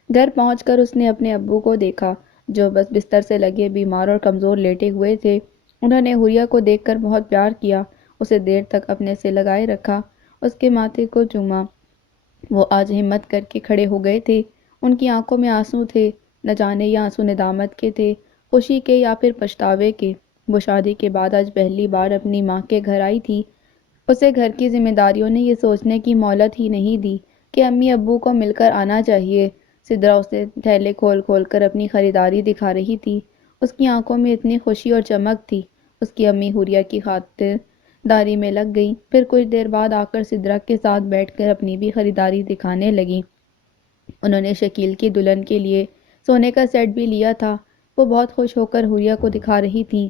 گھر پہنچ کر اس نے اپنے ابو کو دیکھا جو بس بستر سے لگے بیمار اور کمزور لیٹے ہوئے تھے۔ انہوں نے حوریہ کو دیکھ کر بہت پیار کیا، اسے دیر تک اپنے سے لگائے رکھا، اس کے ماتھے کو چوما۔ وہ آج ہمت کر کے کھڑے ہو گئے تھے۔ ان کی آنکھوں میں آنسو تھے، نہ جانے یہ آنسو ندامت کے تھے، خوشی کے یا پھر پچھتاوے کے۔ وہ شادی کے بعد آج پہلی بار اپنی ماں کے گھر آئی تھی۔ اسے گھر کی ذمہ داریوں نے یہ سوچنے کی مہلت ہی نہیں دی کہ امی ابو کو مل کر آنا چاہیے۔ سدرا اسے تھیلے کھول کھول کر اپنی خریداری دکھا رہی تھی۔ اس کی آنکھوں میں اتنی خوشی اور چمک تھی۔ اس کی امی حوریہ کی خاطر داری میں لگ گئی، پھر کچھ دیر بعد آ کر سدرا کے ساتھ بیٹھ کر اپنی بھی خریداری دکھانے لگیں۔ انہوں نے شکیل کی دلہن کے لیے سونے کا سیٹ بھی لیا تھا۔ وہ بہت خوش ہو کر حوریہ کو دکھا رہی تھیں۔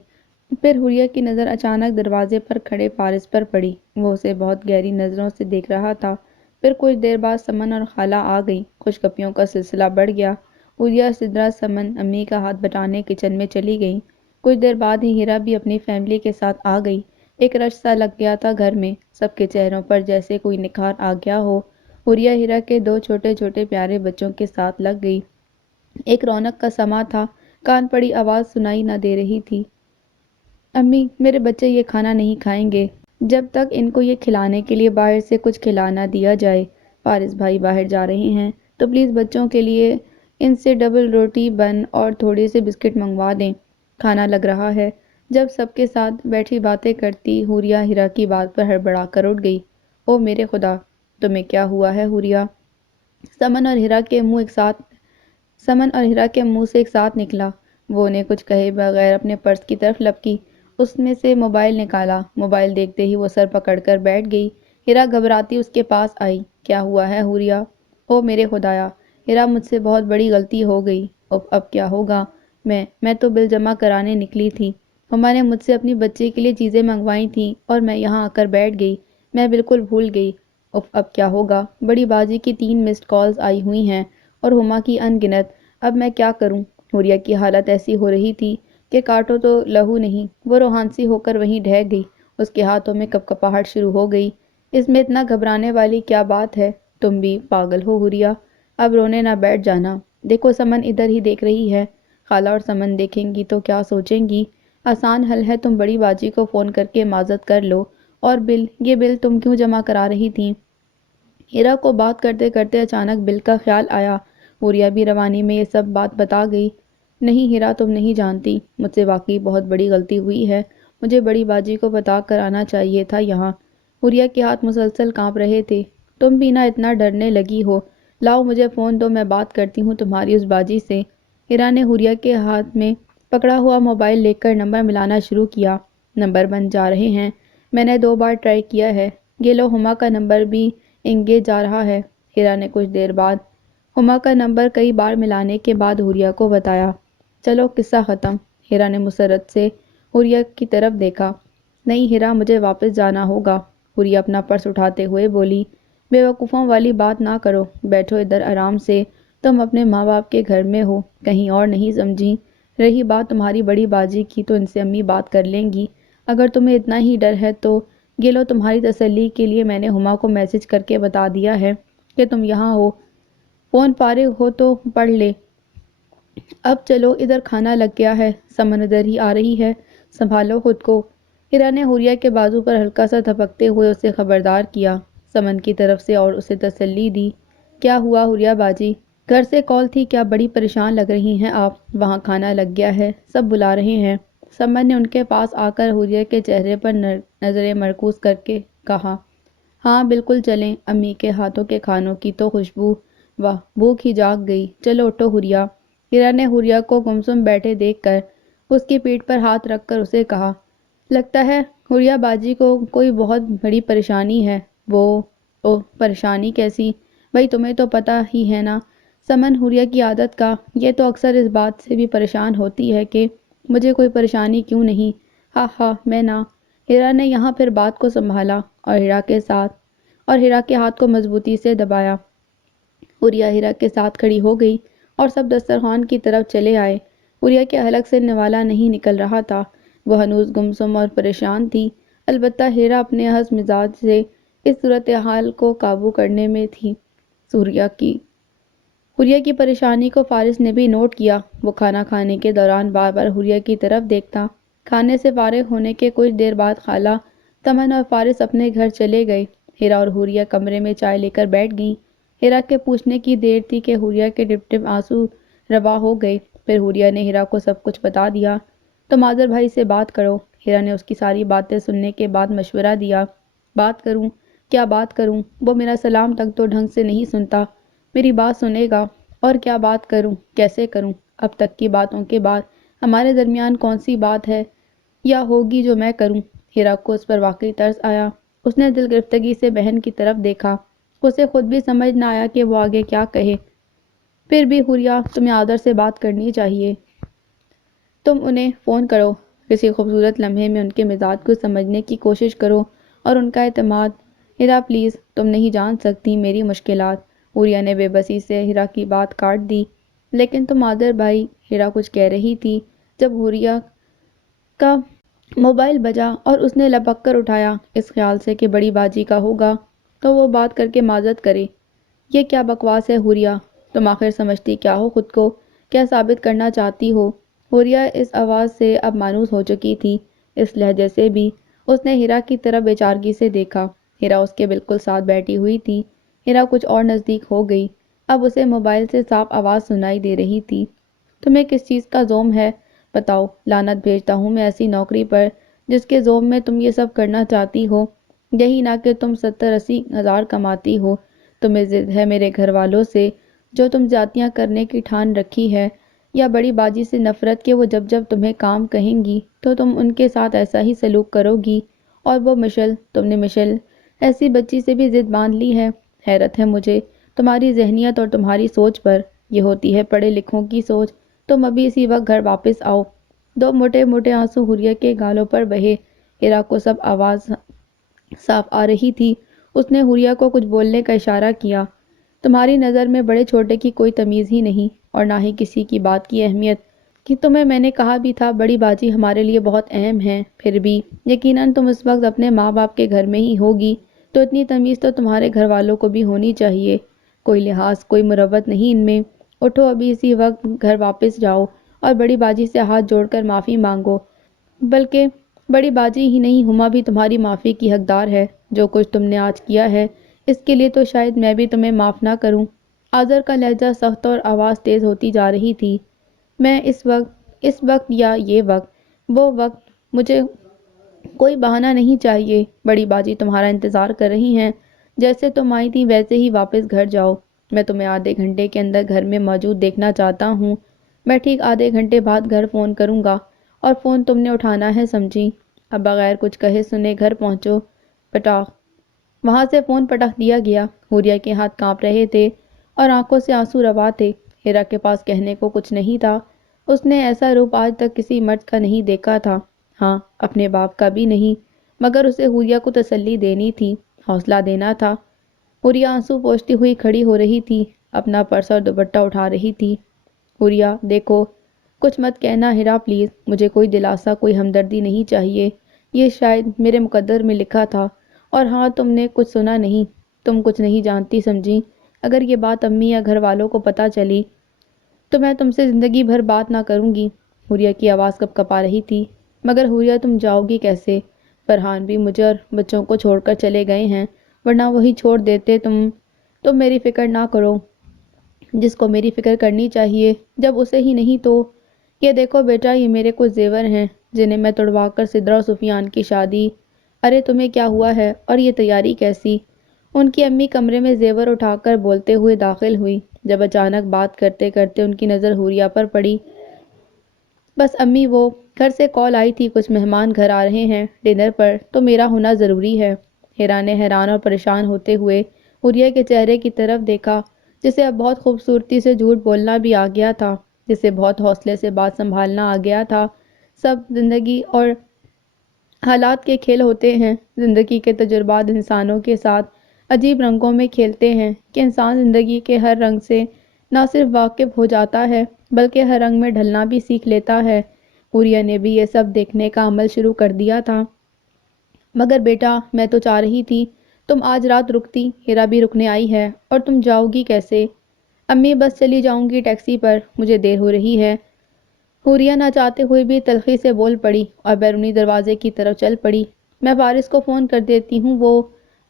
پھر حوریہ کی نظر اچانک دروازے پر کھڑے پارس پر پڑی۔ وہ اسے بہت گہری نظروں سے دیکھ رہا تھا۔ پھر کچھ دیر بعد سمن اور خالہ آ گئیں۔ خوشخبریوں کا سلسلہ بڑھ گیا۔ حوریہ، سدرا، سمن امی کا ہاتھ بٹانے کچن میں چلی گئیں۔ کچھ دیر بعد ہی ہیرا بھی اپنی فیملی کے ساتھ آ گئی۔ ایک رش سا لگ گیا تھا گھر میں، سب کے چہروں پر جیسے کوئی نکھار آ گیا ہو۔ حوریہ ہیرا کے دو چھوٹے چھوٹے پیارے بچوں کے ساتھ لگ گئی۔ ایک رونق کا سما تھا۔ کان پڑی آواز سنائی نہ دے رہی تھی، امی میرے بچے یہ کھانا نہیں کھائیں گے جب تک ان کو یہ کھلانے کے لیے باہر سے کچھ کھلا نہ دیا جائے۔ فارس بھائی باہر جا رہے ہیں تو پلیز بچوں کے لیے ان سے ڈبل روٹی بن اور تھوڑے سے بسکٹ منگوا دیں، کھانا لگ رہا ہے۔ جب سب کے ساتھ بیٹھی باتیں کرتی حوریہ ہیرا کی بات پر ہڑبڑا کر اٹھ گئی۔ او میرے خدا، تمہیں کیا ہوا ہے حوریہ؟ سمن اور ہیرا کے منہ سے ایک ساتھ نکلا۔ وہ انہیں کچھ کہے بغیر اپنے پرس کی طرف لپکی، اس میں سے موبائل نکالا۔ موبائل دیکھتے ہی وہ سر پکڑ کر بیٹھ گئی۔ ہیرا گھبراتی اس کے پاس آئی۔ کیا ہوا ہے حوریہ؟ او میرے خدایا، ہیرا مجھ سے بہت بڑی غلطی ہو گئی۔ اب کیا ہوگا؟ میں تو بل جمع کرانے نکلی تھی۔ ہما نے مجھ سے اپنی بچی کے لیے چیزیں منگوائی تھیں اور میں یہاں آ کر بیٹھ گئی۔ میں بالکل بھول گئی۔ اب کیا ہوگا؟ بڑی بازی کی 3 مسڈ کالز آئی ہوئی ہیں اور ہما کی ان گنت۔ اب میں کیا کروں؟ حوریہ کی حالت ایسی ہو رہی تھی کہ کاٹو تو لہو نہیں۔ وہ روحانسی ہو کر وہیں ڈھہ گئی۔ اس کے ہاتھوں میں کپکپاہٹ شروع ہو گئی۔ اس میں اتنا گھبرانے والی کیا بات ہے؟ تم بھی پاگل ہو حوریہ، اب رونے نہ بیٹھ جانا۔ دیکھو سمن ادھر ہی دیکھ رہی ہے۔ خالہ اور سمن دیکھیں گی تو کیا سوچیں گی؟ آسان حل ہے، تم بڑی باجی کو فون کر کے معذرت کر لو۔ اور یہ بل تم کیوں جمع کرا رہی تھیں؟ ہیرا کو بات کرتے کرتے اچانک بل کا خیال آیا۔ حوریہ بھی روانی میں یہ سب بات بتا گئی۔ نہیں ہیرا، تم نہیں جانتی، مجھ سے واقعی بہت بڑی غلطی ہوئی ہے۔ مجھے بڑی باجی کو بتا کر آنا چاہیے تھا یہاں۔ حوریہ کے ہاتھ مسلسل کانپ رہے تھے۔ تم بھی نہ اتنا ڈرنے لگی ہو۔ لاؤ مجھے فون دو، میں بات کرتی ہوں تمہاری اس باجی سے۔ ہیرا نے حوریہ کے ہاتھ میں پکڑا ہوا موبائل لے کر نمبر ملانا شروع کیا۔ نمبر بن جا رہے ہیں، میں نے 2 بار ٹرائی کیا ہے۔ یہ لو ہما کا نمبر بھی انگیج جا رہا ہے۔ ہیرا نے کچھ دیر بعد ہما کا نمبر کئی بار ملانے کے بعد حوریہ کو بتایا۔ چلو قصہ ختم۔ ہیرا نے مسرت سے حوریہ کی طرف دیکھا۔ نہیں ہیرا، مجھے واپس جانا ہوگا۔ حوریہ اپنا پرس اٹھاتے ہوئے بولی۔ بے وقوفوں والی بات نہ کرو، بیٹھو ادھر آرام سے، تم اپنے ماں باپ کے گھر میں ہو، کہیں اور نہیں سمجھی۔ رہی بات تمہاری بڑی باجی کی تو ان سے امی بات کر لیں گی۔ اگر تمہیں اتنا ہی ڈر ہے تو یہ لو، تمہاری تسلی کے لیے میں نے ہما کو میسج کر کے بتا دیا ہے کہ تم یہاں ہو، فون فارغ ہو تو پڑھ لے۔ اب چلو، ادھر کھانا لگ گیا ہے، سمن ادھر ہی آ رہی ہے، سنبھالو خود کو۔ ہیرا نے حوریہ کے بازو پر ہلکا سا تھپکتے ہوئے اسے خبردار کیا۔ سمن کی طرف سے اور اسے تسلی دی۔ کیا ہوا حوریہ باجی؟ گھر سے کال تھی کیا؟ بڑی پریشان لگ رہی ہیں آپ۔ وہاں کھانا لگ گیا ہے، سب بلا رہے ہیں۔ سمن نے ان کے پاس آ کر حوریہ کے چہرے پر نظریں مرکوز کر کے کہا۔ ہاں بالکل چلیں، امی کے ہاتھوں کے کھانوں کی تو خوشبو، واہ بھوک ہی جاگ گئی۔ چلو اٹھو حوریہ۔ ہیرا نے حوریہ کو گمسم بیٹھے دیکھ کر اس کی پیٹھ پر ہاتھ رکھ کر اسے کہا۔ لگتا ہے حوریہ باجی کو کوئی بہت بڑی پریشانی ہے۔ پریشانی کیسی؟ بھئی تمہیں تو پتہ ہی ہے نا سمن، حوریہ کی عادت کا، یہ تو اکثر اس بات سے بھی پریشان ہوتی ہے کہ مجھے کوئی پریشانی کیوں نہیں۔ ہاں میں نہ۔ ہیرا نے یہاں پھر بات کو سنبھالا اور ہیرا کے ہاتھ کو مضبوطی سے دبایا۔ حوریہ ہیرا کے ساتھ کھڑی ہو گئی اور سب دسترخوان کی طرف چلے آئے۔ حوریہ کے حلق سے نوالا نہیں نکل رہا تھا۔ وہ ہنوز گمسم اور پریشان تھی، البتہ ہیرا اپنے ہنس مزاج سے اس صورتحال کو قابو کرنے میں تھی۔ حریہ کی پریشانی کو فارس نے بھی نوٹ کیا۔ وہ کھانا کھانے کے دوران بار بار حریہ کی طرف دیکھتا۔ کھانے سے فارغ ہونے کے کچھ دیر بعد خالہ تمن اور فارس اپنے گھر چلے گئے۔ ہیرا اور حریہ کمرے میں چائے لے کر بیٹھ گئیں۔ ہیرا کے پوچھنے کی دیر تھی کہ حریہ کے ٹپ ٹپ آنسو روا ہو گئے۔ پھر حریہ نے ہیرا کو سب کچھ بتا دیا۔ تم آذر بھائی سے بات کرو۔ ہیرا نے اس کی ساری باتیں سننے کے بعد مشورہ دیا۔ بات کروں؟ کیا بات کروں؟ وہ میرا سلام تک تو ڈھنگ سے نہیں سنتا۔ میری بات سنے گا؟ اور کیا بات کروں؟ کیسے کروں؟ اب تک کی باتوں کے بعد ہمارے درمیان کون سی بات ہے یا ہوگی جو میں کروں؟ ہیرا کو اس پر واقعی ترس آیا۔ اس نے دل گرفتگی سے بہن کی طرف دیکھا۔ اسے خود بھی سمجھ نہ آیا کہ وہ آگے کیا کہے۔ پھر بھی حریہ، تمہیں آدر سے بات کرنی چاہیے۔ تم انہیں فون کرو، کسی خوبصورت لمحے میں ان کے مزاج کو سمجھنے کی کوشش کرو اور ان کا اعتماد۔ ہیرا پلیز، تم نہیں جان سکتی میری مشکلات۔ حریہ نے بے بسی سے ہیرا کی بات کاٹ دی۔ لیکن تم آذر بھائی، ہیرا کچھ کہہ رہی تھی جب حریہ کا موبائل بجا اور اس نے لپک کر اٹھایا، اس خیال سے کہ بڑی باجی کا ہوگا تو وہ بات کر کے معذرت کرے۔ یہ کیا بکواس ہے حریہ؟ تم آخر سمجھتی کیا ہو خود کو؟ کیا ثابت کرنا چاہتی ہو؟ حریہ اس آواز سے اب مانوس ہو چکی تھی، اس لہجے سے بھی۔ اس نے ہیرا کی طرف بے چارگی سے دیکھا۔ ہیرا اس کے بالکل ساتھ بیٹھی ہوئی تھی۔ ہیرا کچھ اور نزدیک ہو گئی۔ اب اسے موبائل سے صاف آواز سنائی دے رہی تھی۔ تمہیں کس چیز کا زوم ہے؟ بتاؤ، لعنت بھیجتا ہوں میں ایسی نوکری پر جس کے زوم میں تم یہ سب کرنا چاہتی ہو۔ یہی نہ کہ تم 70-80 ہزار کماتی ہو۔ تمہیں ضد ہے میرے گھر والوں سے جو تم زیادتیاں کرنے کی ٹھان رکھی ہے، یا بڑی باجی سے نفرت کہ وہ جب جب تمہیں کام کہیں گی تو تم ان کے ساتھ ایسا ہی سلوک کرو گی؟ اور وہ مشل، تم نے مشل ایسی بچی سے بھی ضد باندھ لی ہے؟ حیرت ہے مجھے تمہاری ذہنیت اور تمہاری سوچ پر۔ یہ ہوتی ہے پڑھے لکھوں کی سوچ۔ تم ابھی اسی وقت گھر واپس آؤ۔ دو موٹے موٹے آنسو حریہ کے گالوں پر بہے۔ ہیرا کو سب آواز صاف آ رہی تھی۔ اس نے حریہ کو کچھ بولنے کا اشارہ کیا۔ تمہاری نظر میں بڑے چھوٹے کی کوئی تمیز ہی نہیں، اور نہ ہی کسی کی بات کی اہمیت، کہ تمہیں میں نے کہا بھی تھا بڑی باجی ہمارے لیے بہت اہم ہیں۔ پھر بھی یقیناً تم اس وقت اپنے ماں باپ کے گھر میں ہی ہوگی، تو اتنی تمیز تو تمہارے گھر والوں کو بھی ہونی چاہیے۔ کوئی لحاظ، کوئی مروت نہیں ان میں۔ اٹھو، ابھی اسی وقت گھر واپس جاؤ اور بڑی باجی سے ہاتھ جوڑ کر معافی مانگو۔ بلکہ بڑی باجی ہی نہیں، ہما بھی تمہاری معافی کی حقدار ہے۔ جو کچھ تم نے آج کیا ہے اس کے لیے تو شاید میں بھی تمہیں معاف نہ کروں۔ آذر کا لہجہ سخت اور آواز تیز ہوتی جا رہی تھی۔ میں اس وقت یا یہ وقت، وہ وقت، مجھے کوئی بہانہ نہیں چاہیے۔ بڑی باجی تمہارا انتظار کر رہی ہیں۔ جیسے تم آئی تھی ویسے ہی واپس گھر جاؤ۔ میں تمہیں آدھے گھنٹے کے اندر گھر میں موجود دیکھنا چاہتا ہوں۔ میں ٹھیک آدھے گھنٹے بعد گھر فون کروں گا، اور فون تم نے اٹھانا ہے، سمجھی؟ اب بغیر کچھ کہے سنے گھر پہنچو۔ پٹاخ! وہاں سے فون پٹخ دیا گیا۔ حریہ کے ہاتھ کانپ رہے تھے اور آنکھوں سے آنسو روا تھے۔ ہیرا کے پاس کہنے کو کچھ نہیں تھا۔ اس نے ایسا روپ آج تک کسی مرد کا نہیں دیکھا تھا، ہاں اپنے باپ کا بھی نہیں، مگر اسے حریہ کو تسلی دینی تھی، حوصلہ دینا تھا۔ حریہ آنسو پوچھتی ہوئی کھڑی ہو رہی تھی، اپنا پرس اور دوپٹہ اٹھا رہی تھی۔ حریہ، دیکھو، کچھ مت کہنا ہیرا پلیز، مجھے کوئی دلاسا، کوئی ہمدردی نہیں چاہیے۔ یہ شاید میرے مقدر میں لکھا تھا، اور ہاں تم نے کچھ سنا نہیں، تم کچھ نہیں جانتی، سمجھی؟ اگر یہ بات امی یا گھر والوں کو پتہ چلی تو میں تم سے زندگی بھر بات نہ کروں گی۔ حریہ کی آواز کپ کپا رہی تھی۔ مگر حریہ، تم جاؤ گی کیسے؟ فرحان بھی مجھے اور بچوں کو چھوڑ کر چلے گئے ہیں، ورنہ وہی چھوڑ دیتے۔ تم میری فکر نہ کرو، جس کو میری فکر کرنی چاہیے، جب اسے ہی نہیں تو۔ یہ دیکھو بیٹا، یہ میرے کچھ زیور ہیں جنہیں میں تڑوا کر سدرا اور سفیان کی شادی۔ ارے تمہیں کیا ہوا ہے؟ اور یہ تیاری کیسی؟ ان کی امی کمرے میں زیور اٹھا کر بولتے ہوئے داخل ہوئی، جب اچانک بات کرتے کرتے ان کی نظر حریہ پر پڑی۔ بس امی، وہ گھر سے کال آئی تھی، کچھ مہمان گھر آ رہے ہیں ڈنر پر، تو میرا ہونا ضروری ہے۔ ہیرا نے حیران اور پریشان ہوتے ہوئے حریہ کے چہرے کی طرف دیکھا، جسے اب بہت خوبصورتی سے جھوٹ بولنا بھی آ گیا تھا، جسے بہت حوصلے سے بات سنبھالنا آ گیا تھا۔ سب زندگی اور حالات کے کھیل ہوتے ہیں۔ زندگی کے تجربات انسانوں کے ساتھ عجیب رنگوں میں کھیلتے ہیں کہ انسان زندگی کے ہر رنگ سے نہ صرف واقف ہو جاتا ہے بلکہ ہر رنگ میں ڈھلنا بھی سیکھ لیتا ہے۔ حوریہ نے بھی یہ سب دیکھنے کا عمل شروع کر دیا تھا۔ مگر بیٹا میں تو چاہ رہی تھی تم آج رات رکتی، ہیرا بھی رکنے آئی ہے، اور تم جاؤ گی کیسے؟ امی بس چلی جاؤں گی ٹیکسی پر، مجھے دیر ہو رہی ہے۔ حوریہ نہ چاہتے ہوئے بھی تلخی سے بول پڑی اور بیرونی دروازے کی طرف چل پڑی۔ میں فارس کو فون کر دیتی ہوں، وہ…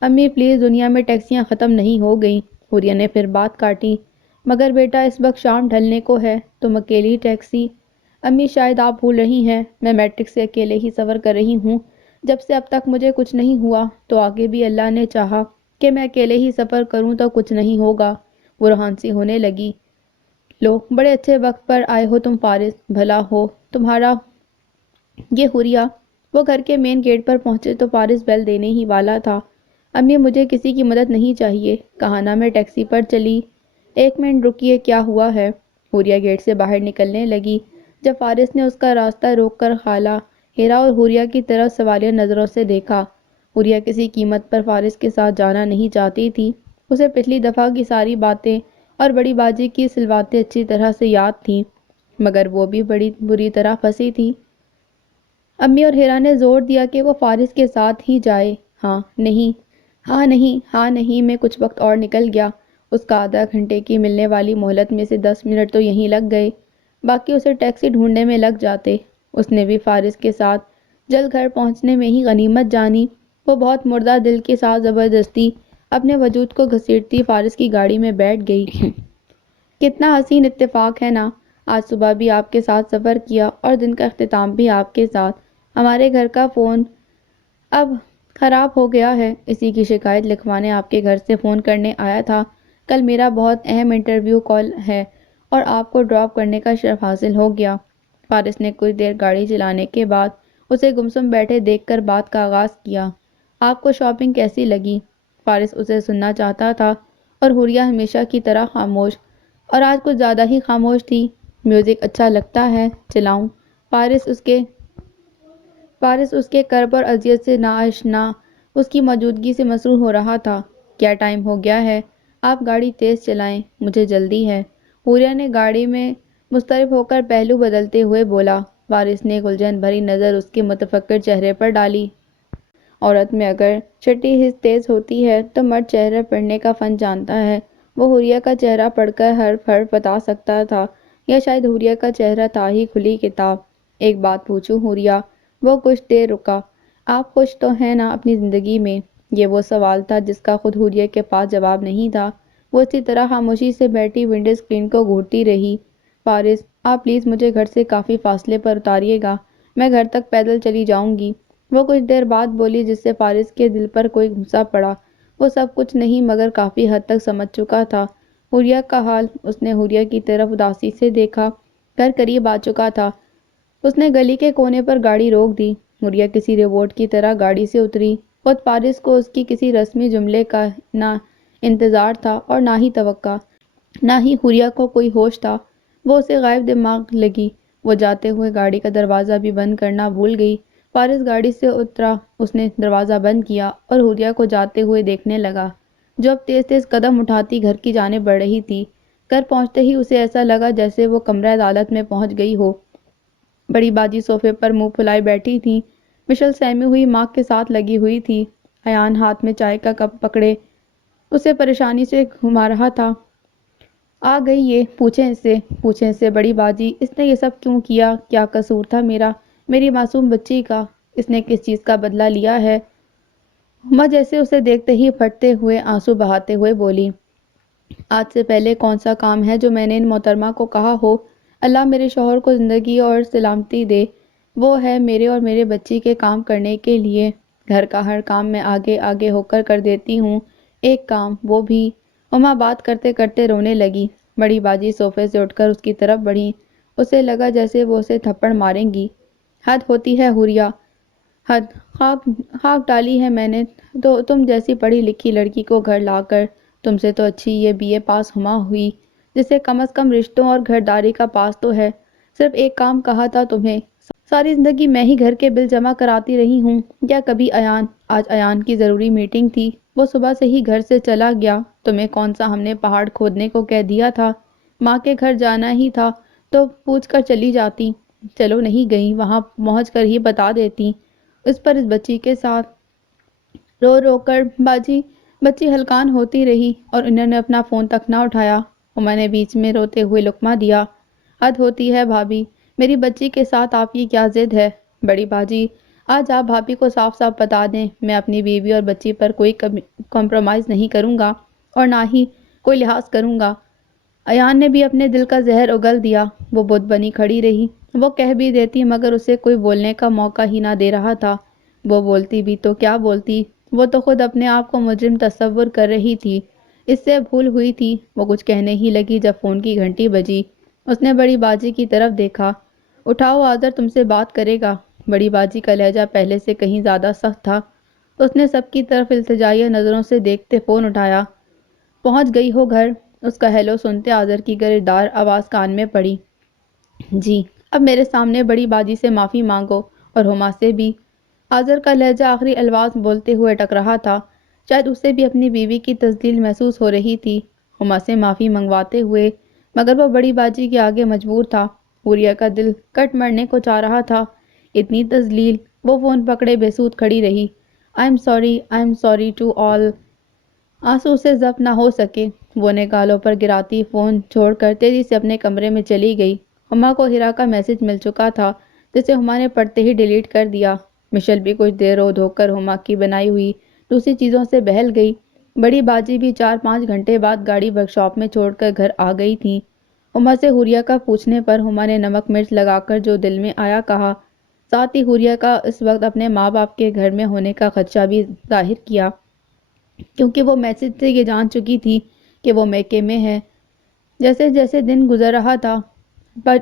امی پلیز، دنیا میں ٹیکسیاں ختم نہیں ہو گئیں۔ حوریہ نے پھر بات کاٹی۔ مگر بیٹا اس وقت شام ڈھلنے کو ہے، تم اکیلی ٹیکسی… امی شاید آپ بھول رہی ہیں، میں میٹرک سے اکیلے ہی سفر کر رہی ہوں۔ جب سے اب تک مجھے کچھ نہیں ہوا تو آگے بھی اللہ نے چاہا کہ میں اکیلے ہی سفر کروں تو کچھ نہیں ہوگا۔ وہ روحان سی ہونے لگی۔ لو، بڑے اچھے وقت پر آئے ہو تم فارس، بھلا ہو تمہارا یہ حوریہ۔ وہ گھر کے مین گیٹ پر پہنچے تو فارس بیل دینے ہی والا تھا۔ امی مجھے کسی کی مدد نہیں چاہیے، کہا نا میں ٹیکسی پر چلی۔ ایک منٹ رکیے، کیا ہوا ہے؟ حوریہ گیٹ سے باہر نکلنے لگی جب فارس نے اس کا راستہ روک کر خالہ ہیرا اور حوریہ کی طرف سوالیہ نظروں سے دیکھا۔ حوریہ کسی قیمت پر فارس کے ساتھ جانا نہیں چاہتی تھی۔ اسے پچھلی دفعہ کی ساری باتیں اور بڑی باجی کی سلواتیں اچھی طرح سے یاد تھیں، مگر وہ بھی بڑی بری طرح پھنسی تھی۔ امی اور ہیرا نے زور دیا کہ وہ فارس کے ساتھ ہی جائے۔ ہاں نہیں، ہاں نہیں، ہاں نہیں میں کچھ وقت اور نکل گیا۔ اس کا آدھا گھنٹے کی ملنے والی مہلت میں سے 10 منٹ تو یہیں لگ گئے، باقی اسے ٹیکسی ڈھونڈنے میں لگ جاتے۔ اس نے بھی فارس کے ساتھ جلد گھر پہنچنے میں ہی غنیمت جانی۔ وہ بہت مردہ دل کے ساتھ زبردستی اپنے وجود کو گھسیٹتی فارس کی گاڑی میں بیٹھ گئی۔ کتنا حسین اتفاق ہے نا، آج صبح بھی آپ کے ساتھ سفر کیا اور دن کا اختتام بھی آپ کے ساتھ۔ ہمارے گھر کا فون اب خراب ہو گیا ہے، اسی کی شکایت لکھوانے آپ کے گھر سے فون کرنے آیا تھا۔ کل میرا بہت اہم انٹرویو کال ہے اور آپ کو ڈراپ کرنے کا شرف حاصل ہو گیا۔ فارس نے کچھ دیر گاڑی چلانے کے بعد اسے گمسم بیٹھے دیکھ کر بات کا آغاز کیا۔ آپ کو شاپنگ کیسی لگی؟ فارس اسے سننا چاہتا تھا اور حوریہ ہمیشہ کی طرح خاموش، اور آج کچھ زیادہ ہی خاموش تھی۔ میوزک اچھا لگتا ہے، چلاؤں؟ فارس اس کے کرب اور اذیت سے ناآشنا اس کی موجودگی سے مسرور ہو رہا تھا۔ کیا ٹائم ہو گیا ہے؟ آپ گاڑی تیز چلائیں، مجھے جلدی ہے۔ حوریہ نے گاڑی میں مضطرب ہو کر پہلو بدلتے ہوئے بولا۔ فارس نے ایک الجھن بھری نظر اس کے متفکر چہرے پر ڈالی۔ عورت میں اگر چھٹی حس تیز ہوتی ہے تو مرد چہرہ پڑھنے کا فن جانتا ہے۔ وہ حوریہ کا چہرہ پڑھ کر حرف حرف بتا سکتا تھا، یا شاید حوریہ کا چہرہ تھا ہی کھلی کتاب۔ ایک بات پوچھوں حوریہ؟ وہ کچھ دیر رکا۔ آپ خوش تو ہیں نا اپنی زندگی میں؟ یہ وہ سوال تھا جس کا خود حوریہ کے پاس جواب نہیں تھا۔ وہ اسی طرح خاموشی سے بیٹھی ونڈو اسکرین کو گھورتی رہی۔ فارس، آپ پلیز مجھے گھر سے کافی فاصلے پر اتاریے گا، میں گھر تک پیدل چلی جاؤں گی۔ وہ کچھ دیر بعد بولی جس سے فارس کے دل پر کوئی غصہ پڑا۔ وہ سب کچھ نہیں مگر کافی حد تک سمجھ چکا تھا حوریہ کا حال۔ اس نے حوریہ کی طرف اداسی سے دیکھا۔ گھر قریب آ چکا تھا۔ اس نے گلی کے کونے پر گاڑی روک دی۔ حوریہ کسی روبوٹ کی طرح گاڑی سے اتری۔ خود فارس کو اس کی کسی رسمی جملے کا نہ انتظار تھا اور نہ ہی توقع، نہ ہی حوریہ کو کوئی ہوش تھا۔ وہ اسے غائب دماغ لگی۔ وہ جاتے ہوئے گاڑی کا دروازہ بھی بند کرنا بھول گئی۔ فارس گاڑی سے اترا، اس نے دروازہ بند کیا اور حوریہ کو جاتے ہوئے دیکھنے لگا، جو اب تیز تیز قدم اٹھاتی گھر کی جانب بڑھ رہی تھی۔ گھر پہنچتے ہی اسے ایسا لگا جیسے وہ کمرہ عدالت میں پہنچ گئی ہو۔ بڑی باجی صوفے پر منہ پھلائے بیٹھی تھی، مشل سہمی ہوئی ماں کے ساتھ لگی ہوئی تھی۔ ایان ہاتھ میں چائے کا کپ پکڑے اسے پریشانی سے گھما رہا تھا۔ آ گئی یہ، پوچھیں اس سے بڑی باجی، اس نے یہ سب کیوں کیا؟ کیا قصور تھا میرا، میری معصوم بچی کا؟ اس نے کس چیز کا بدلہ لیا ہے؟ ہما جیسے اسے دیکھتے ہی پھٹتے ہوئے آنسو بہاتے ہوئے بولی۔ آج سے پہلے کون سا کام ہے جو میں نے ان محترمہ کو کہا ہو؟ اللہ میرے شوہر کو زندگی اور سلامتی دے، وہ ہے میرے اور میرے بچی کے کام کرنے کے لیے۔ گھر کا ہر کام میں آگے آگے ہو کر دیتی ہوں، ایک کام وہ بھی… ہما بات کرتے کرتے رونے لگی۔ بڑی باجی صوفے سے اٹھ کر اس کی طرف بڑھی۔ اسے لگا جیسے وہ اسے تھپڑ ماریں گی۔ حد ہوتی ہے حوریہ، حد! خاک ڈالی ہے میں نے تو تم جیسی پڑھی لکھی لڑکی کو گھر لا کر۔ تم سے تو اچھی یہ BA پاس ہما ہوئی، جسے کم از کم رشتوں اور گھرداری کا پاس تو ہے۔ صرف ایک کام کہا تھا تمہیں، ساری زندگی میں ہی گھر کے بل جمع کراتی رہی ہوں۔ یا کبھی ایان؟ آج ایان کی ضروری میٹنگ تھی، وہ صبح سے ہی گھر سے چلا گیا۔ تمہیں کون سا ہم نے پہاڑ کھودنے کو کہہ دیا تھا؟ ماں کے گھر جانا ہی تھا تو پوچھ کر چلی جاتی۔ چلو نہیں گئیں، وہاں پہنچ کر ہی بتا دیتی۔ اس پر اس بچی کے ساتھ رو رو کر بچی ہلکان ہوتی رہی اور انہوں نے اپنا فون تک نہ اٹھایا۔ ہما نے بیچ میں روتے ہوئے لقمہ دیا۔ حد ہوتی ہے بھابھی، میری بچی کے ساتھ آپ کی کیا ضد ہے؟ بڑی باجی، آج آپ بھابھی کو صاف صاف بتا دیں، میں اپنی بیوی اور بچی پر کوئی کمپرومائز نہیں کروں گا اور نہ ہی کوئی لحاظ کروں گا۔ ایان نے بھی اپنے دل کا زہر اگل دیا۔ وہ بت بنی کھڑی رہی۔ وہ کہہ بھی دیتی مگر اسے کوئی بولنے کا موقع ہی نہ دے رہا تھا۔ وہ بولتی بھی تو کیا بولتی، وہ تو خود اپنے آپ کو مجرم تصور کر رہی تھی۔ اس سے بھول ہوئی تھی۔ وہ کچھ کہنے ہی لگی جب فون کی گھنٹی بجی۔ اس نے بڑی باجی کی طرف دیکھا۔ اٹھاؤ، آذر تم سے بات کرے گا۔ بڑی باجی کا لہجہ پہلے سے کہیں زیادہ سخت تھا۔ اس نے سب کی طرف التجائیہ نظروں سے دیکھتے فون اٹھایا۔ پہنچ گئی ہو گھر؟ اس کا ہیلو سنتے آذر کی گرجدار آواز کان میں پڑی۔ جی، اب میرے سامنے بڑی باجی سے معافی مانگو اور ہما سے بھی۔ آذر کا لہجہ آخری الفاظ بولتے ہوئے اٹک رہا تھا۔ شاید اسے بھی اپنی بیوی کی تذلیل محسوس ہو رہی تھی۔ ہما سے معافی منگواتے ہوئے، مگر وہ بڑی باجی کے آگے مجبور تھا۔ حوریہ کا دل کٹ مرنے کو چاہ رہا تھا۔ اتنی تذلیل! وہ فون پکڑے بے سود کھڑی رہی۔ I am sorry to all. آنسو اسے ضبط نہ ہو سکے۔ وہ نے گالوں پر گراتی فون چھوڑ کر تیزی سے اپنے کمرے میں چلی گئی۔ ہما کو ہیرا کا میسج مل چکا تھا جسے ہما نے پڑھتے ہی ڈیلیٹ کر دیا۔ مشل بھی کچھ دیر رو دھو کر ہما کی بنائی ہوئی دوسری چیزوں سے بہل گئی۔ بڑی باجی بھی 4-5 گھنٹے بعد گاڑی ورک شاپ میں چھوڑ کر گھر آ گئی تھی۔ ہما سے حوریہ کا پوچھنے پر ہما نے نمک مرچ لگا کر جو دل میں آیا کہا۔ ساتھ ہی حوریہ کا اس وقت اپنے ماں باپ کے گھر میں ہونے کا خدشہ بھی ظاہر کیا، کیونکہ وہ میسج سے یہ جان چکی تھی کہ وہ میکے میں ہے۔ جیسے جیسے دن گزر رہا تھا،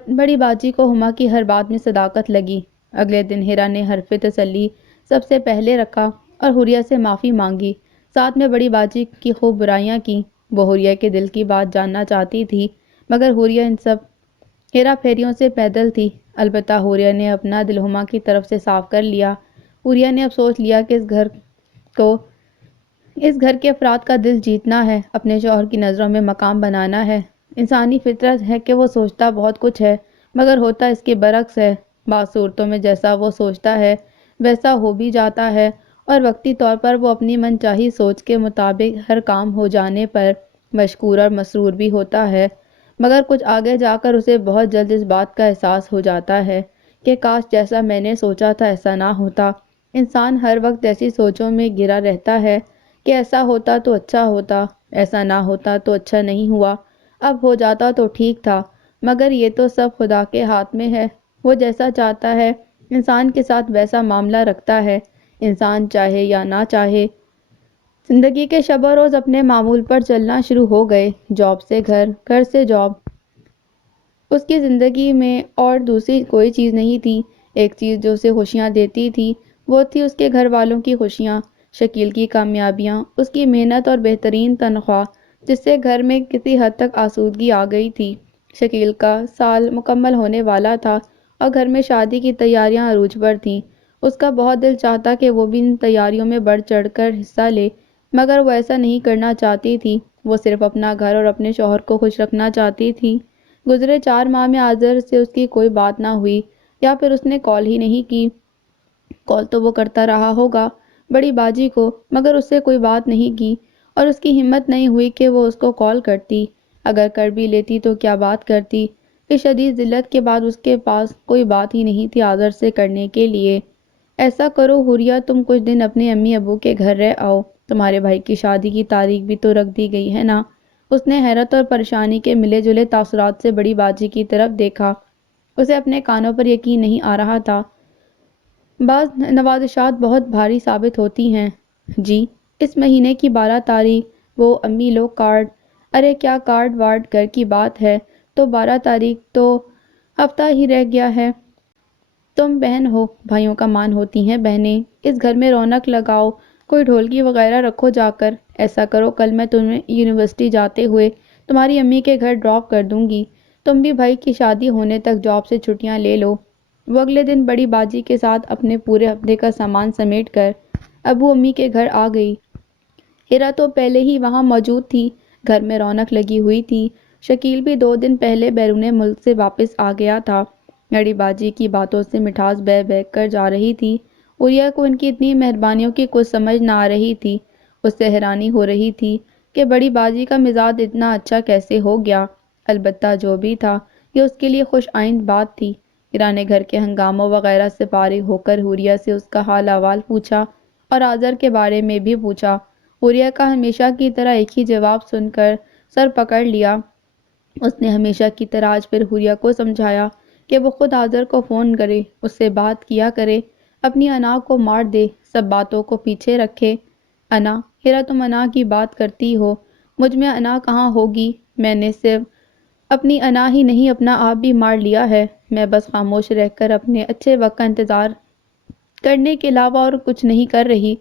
بڑی باجی کو ہما کی ہر بات میں صداقت لگی۔ اگلے دن ہیرا نے حرف تسلی سب سے پہلے رکھا اور حوریہ سے معافی مانگی، ساتھ میں بڑی باجی کی خوب برائیاں کی۔ وہ حوریہ کے دل کی بات جاننا چاہتی تھی، مگر حوریہ ان سب ہیرا پھیریوں سے پیدل تھی۔ البتہ حوریہ نے اپنا دل ہما کی طرف سے صاف کر لیا۔ حوریہ نے اب سوچ لیا کہ اس گھر کے افراد کا دل جیتنا ہے، اپنے شوہر کی نظروں میں مقام بنانا ہے۔ انسانی فطرت ہے کہ وہ سوچتا بہت کچھ ہے، مگر ہوتا اس کے برعکس ہے۔ بعض صورتوں میں جیسا وہ سوچتا ہے ویسا ہو بھی جاتا ہے، اور وقتی طور پر وہ اپنی من چاہی سوچ کے مطابق ہر کام ہو جانے پر مشکور اور مسرور بھی ہوتا ہے، مگر کچھ آگے جا کر اسے بہت جلد اس بات کا احساس ہو جاتا ہے کہ کاش جیسا میں نے سوچا تھا ایسا نہ ہوتا۔ انسان ہر وقت ایسی سوچوں میں گھرا رہتا ہے کہ ایسا ہوتا تو اچھا ہوتا، ایسا نہ ہوتا تو اچھا نہیں ہوا، اب ہو جاتا تو ٹھیک تھا، مگر یہ تو سب خدا کے ہاتھ میں ہے۔ وہ جیسا چاہتا ہے انسان کے ساتھ ویسا معاملہ رکھتا ہے، انسان چاہے یا نہ چاہے۔ زندگی کے شب و روز اپنے معمول پر چلنا شروع ہو گئے۔ جاب سے گھر، گھر سے جاب۔ اس کی زندگی میں اور دوسری کوئی چیز نہیں تھی۔ ایک چیز جو اسے خوشیاں دیتی تھی وہ تھی اس کے گھر والوں کی خوشیاں، شکیل کی کامیابیاں، اس کی محنت اور بہترین تنخواہ، جس سے گھر میں کسی حد تک آسودگی آ گئی تھی۔ شکیل کا سال مکمل ہونے والا تھا اور گھر میں شادی کی تیاریاں عروج پر تھیں۔ اس کا بہت دل چاہتا کہ وہ بھی ان تیاریوں میں بڑھ چڑھ کر حصہ لے، مگر وہ ایسا نہیں کرنا چاہتی تھی۔ وہ صرف اپنا گھر اور اپنے شوہر کو خوش رکھنا چاہتی تھی۔ گزرے 4 ماہ میں آذر سے اس کی کوئی بات نہ ہوئی، یا پھر اس نے کال ہی نہیں کی۔ کال تو وہ کرتا رہا ہوگا بڑی باجی کو، مگر اس سے کوئی بات نہیں کی، اور اس کی ہمت نہیں ہوئی کہ وہ اس کو کال کرتی۔ اگر کر بھی لیتی تو کیا بات کرتی؟ اس شدید ذلت کے بعد اس کے پاس کوئی بات ہی نہیں تھی آذر سے کرنے کے لیے۔ ایسا کرو حوریہ، تم کچھ دن اپنے امی ابو کے گھر رہ آؤ، تمہارے بھائی کی شادی کی تاریخ بھی تو رکھ دی گئی ہے نا۔ اس نے حیرت اور پریشانی کے ملے جلے تاثرات سے بڑی باجی کی طرف دیکھا۔ اسے اپنے کانوں پر یقین نہیں آ رہا تھا۔ بعض نوازشات بہت بھاری ثابت ہوتی ہیں۔ جی، اس مہینے کی 12 تاریخ، وہ امی لوگ کارڈ، ارے کیا کارڈ وارڈ، گھر کی بات ہے تو 12 تاریخ تو ہفتہ ہی رہ گیا ہے۔ تم بہن ہو، بھائیوں کا مان ہوتی ہیں بہنیں۔ اس گھر میں رونق لگاؤ، کوئی ڈھولکی وغیرہ رکھو جا کر۔ ایسا کرو کل میں تمہیں یونیورسٹی جاتے ہوئے تمہاری امی کے گھر ڈراپ کر دوں گی، تم بھی بھائی کی شادی ہونے تک جاب سے چھٹیاں لے لو۔ وہ اگلے دن بڑی باجی کے ساتھ اپنے پورے ہفتے کا سامان سمیٹ کر ابو امی کے گھر آ گئی۔ ہیرا تو پہلے ہی وہاں موجود تھی۔ گھر میں رونق لگی ہوئی تھی۔ شکیل بھی 2 دن پہلے بیرون ملک سے واپس آ گیا تھا۔ بڑی باجی کی باتوں سے مٹھاس بہہ بہہ کر جا رہی تھی۔ حوریہ کو ان کی اتنی مہربانیوں کی کچھ سمجھ نہ آ رہی تھی۔ اس سے حیرانی ہو رہی تھی کہ بڑی باجی کا مزاج اتنا اچھا کیسے ہو گیا۔ البتہ جو بھی تھا یہ اس کے لیے خوش آئند بات تھی۔ ہیرا نے گھر کے ہنگاموں وغیرہ سے فارغ ہو کر حوریہ سے اس کا حال احوال پوچھا اور آذر کے بارے میں بھی پوچھا۔ حوریہ کا ہمیشہ کی طرح ایک ہی جواب سن کر سر پکڑ لیا۔ اس نے ہمیشہ کی طرح آج پھر حوریہ کو سمجھایا کہ وہ خود آذر کو فون کرے، اس سے بات کیا کرے، اپنی انا کو مار دے، سب باتوں کو پیچھے رکھے۔ انا، ہیرا تم انا کی بات کرتی ہو، مجھ میں انا کہاں ہوگی؟ میں نے صرف اپنی انا ہی نہیں اپنا آپ بھی مار لیا ہے۔ میں بس خاموش رہ کر اپنے اچھے وقت کا انتظار کرنے کے علاوہ اور کچھ نہیں کر رہی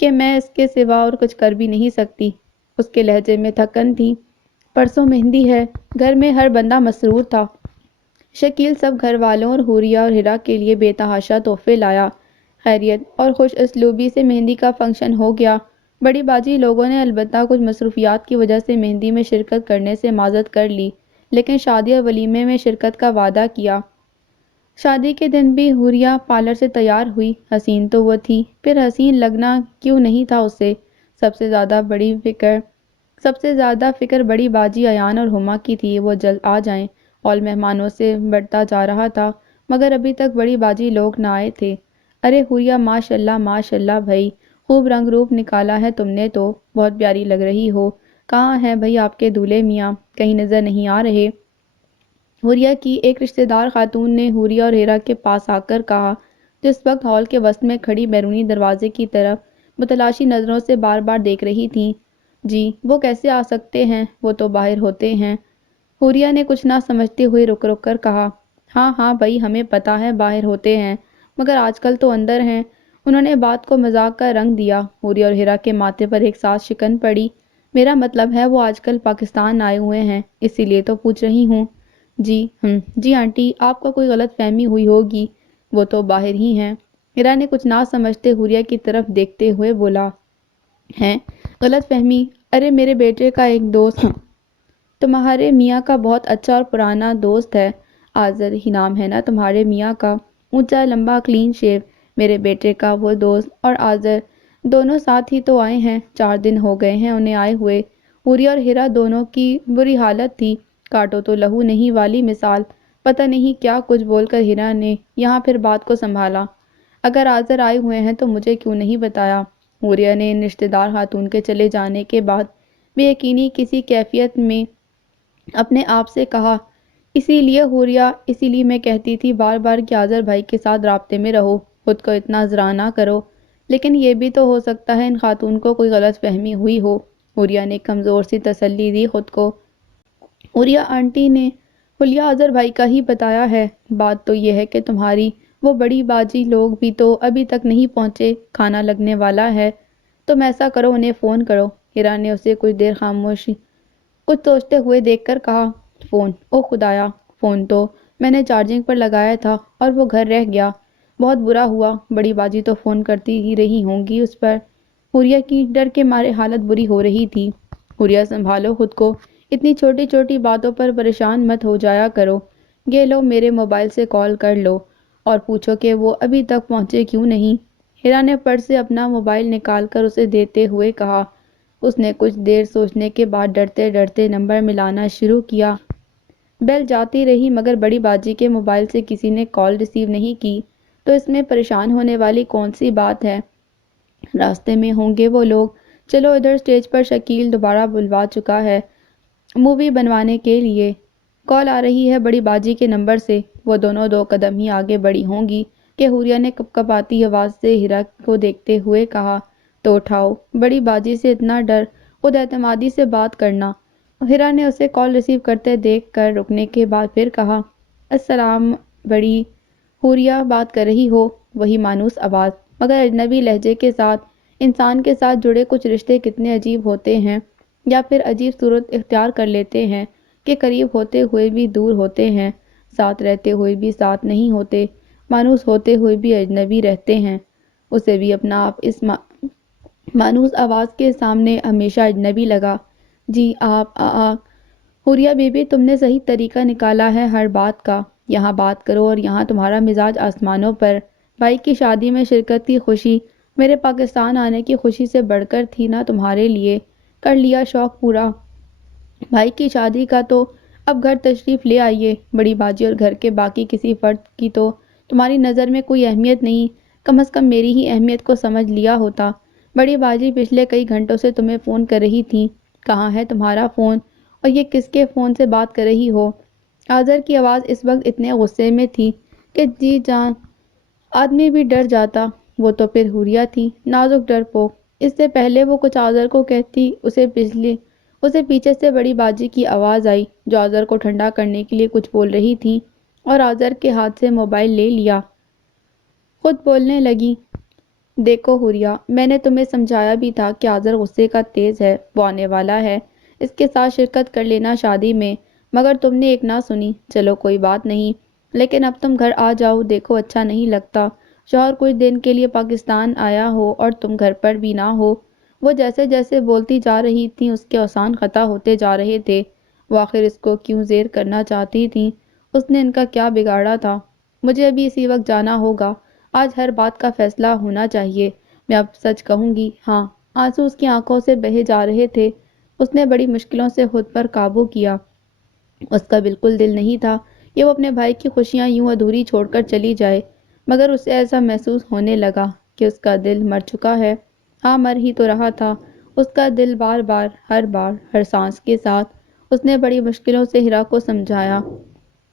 کہ میں اس کے سوا اور کچھ کر بھی نہیں سکتی۔ اس کے لہجے میں تھکن تھی۔ پرسوں مہندی ہے، گھر میں ہر بندہ مسرور تھا۔ شکیل سب گھر والوں اور حوریہ اور ہیرا کے لیے بے تحاشا تحفے لایا۔ خیریت اور خوش اسلوبی سے مہندی کا فنکشن ہو گیا۔ بڑی باجی لوگوں نے البتہ کچھ مصروفیات کی وجہ سے مہندی میں شرکت کرنے سے معذرت کر لی، لیکن شادی اور ولیمے میں شرکت کا وعدہ کیا۔ شادی کے دن بھی حوریہ پارلر سے تیار ہوئی۔ حسین تو وہ تھی، پھر حسین لگنا کیوں نہیں تھا اسے؟ سب سے زیادہ فکر بڑی باجی ایان اور ہما کی تھی، وہ جلد آ جائیں۔ ہال مہمانوں سے بڑھتا جا رہا تھا مگر ابھی تک بڑی باجی لوگ نہ آئے تھے۔ ارے حوریہ، ماشاء اللہ بھائی، خوب رنگ روپ نکالا ہے تم نے تو، بہت پیاری لگ رہی ہو۔ کہاں ہیں بھائی آپ کے دولہے میاں؟ کہیں نظر نہیں آ رہے؟ حوریہ کی ایک رشتہ دار خاتون نے حوریہ اور ہیرا کے پاس آ کر کہا، جس وقت ہال کے وسط میں کھڑی بیرونی دروازے کی طرف متلاشی نظروں سے بار بار دیکھ رہی تھیں۔ جی، وہ کیسے آ سکتے ہیں، وہ تو باہر ہوتے ہیں۔ حوریہ نے کچھ نہ سمجھتے ہوئے رک رک کر کہا، ہاں بھائی ہمیں پتہ ہے باہر ہوتے ہیں، مگر آج کل تو اندر ہیں۔ انہوں نے بات کو مذاق کا رنگ دیا۔ حوریہ اور ہیرا کے ماتھے پر ایک ساتھ شکن پڑی۔ میرا مطلب ہے وہ آج کل پاکستان آئے ہوئے ہیں، اسی لیے تو پوچھ رہی ہوں۔ جی آنٹی، آپ کو کوئی غلط فہمی ہوئی ہوگی، وہ تو باہر ہی ہیں۔ ہیرا نے کچھ نہ سمجھتے حوریہ کی طرف دیکھتے ہوئے بولا، ہیں غلط فہمی؟ ارے میرے بیٹے کا ایک دوست تمہارے میاں کا بہت اچھا اور پرانا دوست ہے، آذر ہی نام ہے نا تمہارے میاں کا، اونچا لمبا کلین شیو۔ میرے بیٹے کا وہ دوست اور آذر دونوں ساتھ ہی تو آئے ہیں، 4 دن ہو گئے ہیں انہیں آئے ہوئے۔ حوریہ اور ہیرا دونوں کی بری حالت تھی، کاٹو تو لہو نہیں والی مثال۔ پتہ نہیں کیا کچھ بول کر ہیرا نے یہاں پھر بات کو سنبھالا، اگر آذر آئے ہوئے ہیں تو مجھے کیوں نہیں بتایا؟ حوریہ نے ان رشتہ دار خاتون کے چلے جانے کے بعد بے یقینی کسی کیفیت میں اپنے آپ سے کہا، اسی لیے حوریہ، اسی لیے میں کہتی تھی بار بار کہ آذر بھائی کے ساتھ رابطے میں رہو، خود کو اتنا ذرا نہ کرو، لیکن یہ بھی تو ہو سکتا ہے ان خاتون کو کوئی غلط فہمی ہوئی ہو۔ حوریہ نے کمزور سی تسلی دی خود کو۔ حوریہ آنٹی نے حلیہ آذر بھائی کا ہی بتایا ہے، بات تو یہ ہے کہ تمہاری وہ بڑی باجی لوگ بھی تو ابھی تک نہیں پہنچے، کھانا لگنے والا ہے، تم ایسا کرو انہیں فون کرو۔ ہیرا نے اسے کچھ دیر خاموشی کچھ سوچتے ہوئے دیکھ کر کہا، فون؟ او خدایا، فون تو میں نے چارجنگ پر لگایا تھا اور وہ گھر رہ گیا، بہت برا ہوا، بڑی باجی تو فون کرتی ہی رہی ہوں گی اس پر۔ حوریہ کی ڈر کے مارے حالت بری ہو رہی تھی۔ حوریہ سنبھالو خود کو، اتنی چھوٹی چھوٹی باتوں پر پریشان مت ہو جایا کرو۔ یہ لو میرے موبائل سے کال کر لو اور پوچھو کہ وہ ابھی تک پہنچے کیوں نہیں۔ ہیرا نے پرس سے اپنا موبائل نکال کر اسے دیتے ہوئے کہا۔ اس نے کچھ دیر سوچنے کے بعد ڈرتے ڈرتے نمبر ملانا شروع کیا۔ بیل جاتی رہی مگر بڑی باجی کے موبائل سے کسی نے کال ریسیو نہیں کی، تو اس میں پریشان ہونے والی کون سی بات ہے؟ راستے میں ہوں گے وہ لوگ۔ چلو ادھر اسٹیج پر شکیل دوبارہ بلوا چکا ہے مووی بنوانے کے لیے، کال آ رہی ہے بڑی باجی کے نمبر سے۔ وہ دونوں 2 قدم ہی آگے بڑھی ہوں گی کہ حوریہ نے کپکپاتی آواز سے ہیرا کو دیکھتے ہوئے کہا، تو اٹھاؤ، بڑی باجی سے اتنا ڈر، خود اعتمادی سے بات کرنا۔ ہیرا نے اسے کال ریسیو کرتے دیکھ کر رکنے کے بعد پھر کہا، السلام بڑی حوریہ بات کر رہی ہو؟ وہی مانوس آواز مگر اجنبی لہجے کے ساتھ۔ انسان کے ساتھ جڑے کچھ رشتے کتنے عجیب ہوتے ہیں، یا پھر عجیب صورت اختیار کر لیتے ہیں کہ قریب ہوتے ہوئے بھی دور ہوتے ہیں، ساتھ رہتے ہوئے بھی ساتھ نہیں ہوتے، مانوس ہوتے ہوئے بھی اجنبی رہتے ہیں۔ اسے بھی اپنا آپ اس مانوس آواز کے سامنے ہمیشہ اجنبی لگا۔ جی آپ حوریہ بی بی، تم نے صحیح طریقہ نکالا ہے ہر بات کا، یہاں بات کرو اور یہاں تمہارا مزاج آسمانوں پر۔ بھائی کی شادی میں شرکت کی خوشی میرے پاکستان آنے کی خوشی سے بڑھ کر تھی نا تمہارے لیے۔ کر لیا شوق پورا بھائی کی شادی کا تو اب گھر تشریف لے آئیے۔ بڑی باجی اور گھر کے باقی کسی فرد کی تو تمہاری نظر میں کوئی اہمیت نہیں، کم از کم میری ہی اہمیت کو سمجھ لیا ہوتا۔ بڑی باجی پچھلے کئی گھنٹوں سے تمہیں فون کر رہی تھی، کہاں ہے تمہارا فون اور یہ کس کے فون سے بات کر رہی ہو؟ آذر کی آواز اس وقت اتنے غصے میں تھی کہ جی جان آدمی بھی ڈر جاتا۔ وہ تو پھر حوریہ تھی، نازک ڈرپوک۔ اس سے پہلے وہ کچھ آذر کو کہتی اسے پیچھے سے بڑی باجی کی آواز آئی جو آذر کو ٹھنڈا کرنے کے لیے کچھ بول رہی تھی، اور آذر کے ہاتھ سے موبائل لے لیا۔ خود بولنے لگی، دیکھو حوریہ، میں نے تمہیں سمجھایا بھی تھا کہ آذر غصے کا تیز ہے، وہ آنے والا ہے، اس کے ساتھ شرکت کر لینا شادی میں، مگر تم نے ایک نہ سنی۔ چلو کوئی بات نہیں، لیکن اب تم گھر آ جاؤ، دیکھو اچھا نہیں لگتا شوہر کچھ دن کے لیے پاکستان آیا ہو اور تم گھر پر بھی نہ ہو۔ وہ جیسے جیسے بولتی جا رہی تھیں اس کے اوزان خطا ہوتے جا رہے تھے۔ وہ آخر اس کو کیوں زیر کرنا چاہتی تھیں؟ اس نے ان کا کیا بگاڑا تھا؟ مجھے ابھی اسی وقت جانا ہوگا، آج ہر بات کا فیصلہ ہونا چاہیے۔ میں اب سچ کہوں گی، ہاں۔ آنسو اس کی آنکھوں سے بہے جا رہے تھے۔ اس نے بڑی مشکلوں سے خود پر قابو کیا۔ اس کا بالکل دل نہیں تھا کہ وہ اپنے بھائی کی خوشیاں یوں ادھوری چھوڑ کر چلی جائے، مگر اسے ایسا محسوس ہونے لگا کہ اس کا دل مر چکا ہے۔ ہاں، مر ہی تو رہا تھا اس کا دل۔ بار بار، ہر سانس کے ساتھ اس نے بڑی مشکلوں سے ہیرا کو سمجھایا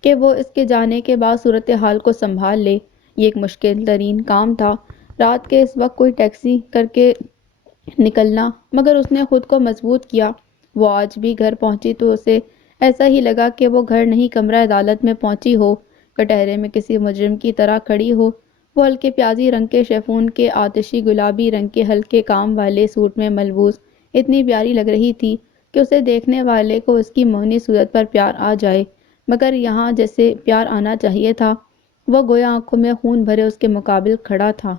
کہ وہ اس کے جانے کے بعد صورتحال کو سنبھال لے۔ یہ ایک مشکل ترین کام تھا، رات کے اس وقت کوئی ٹیکسی کر کے نکلنا، مگر اس نے خود کو مضبوط کیا۔ وہ آج بھی گھر پہنچی تو اسے ایسا ہی لگا کہ وہ گھر نہیں کمرہ عدالت میں پہنچی ہو، کٹہرے میں کسی مجرم کی طرح کھڑی ہو۔ وہ ہلکے پیازی رنگ کے شیفون کے آتشی گلابی رنگ کے ہلکے کام والے سوٹ میں ملبوس اتنی پیاری لگ رہی تھی کہ اسے دیکھنے والے کو اس کی موہنی صورت پر پیار آ جائے، مگر یہاں جیسے پیار آنا چاہیے تھا، وہ گویا آنکھوں میں خون بھرے اس کے مقابل کھڑا تھا۔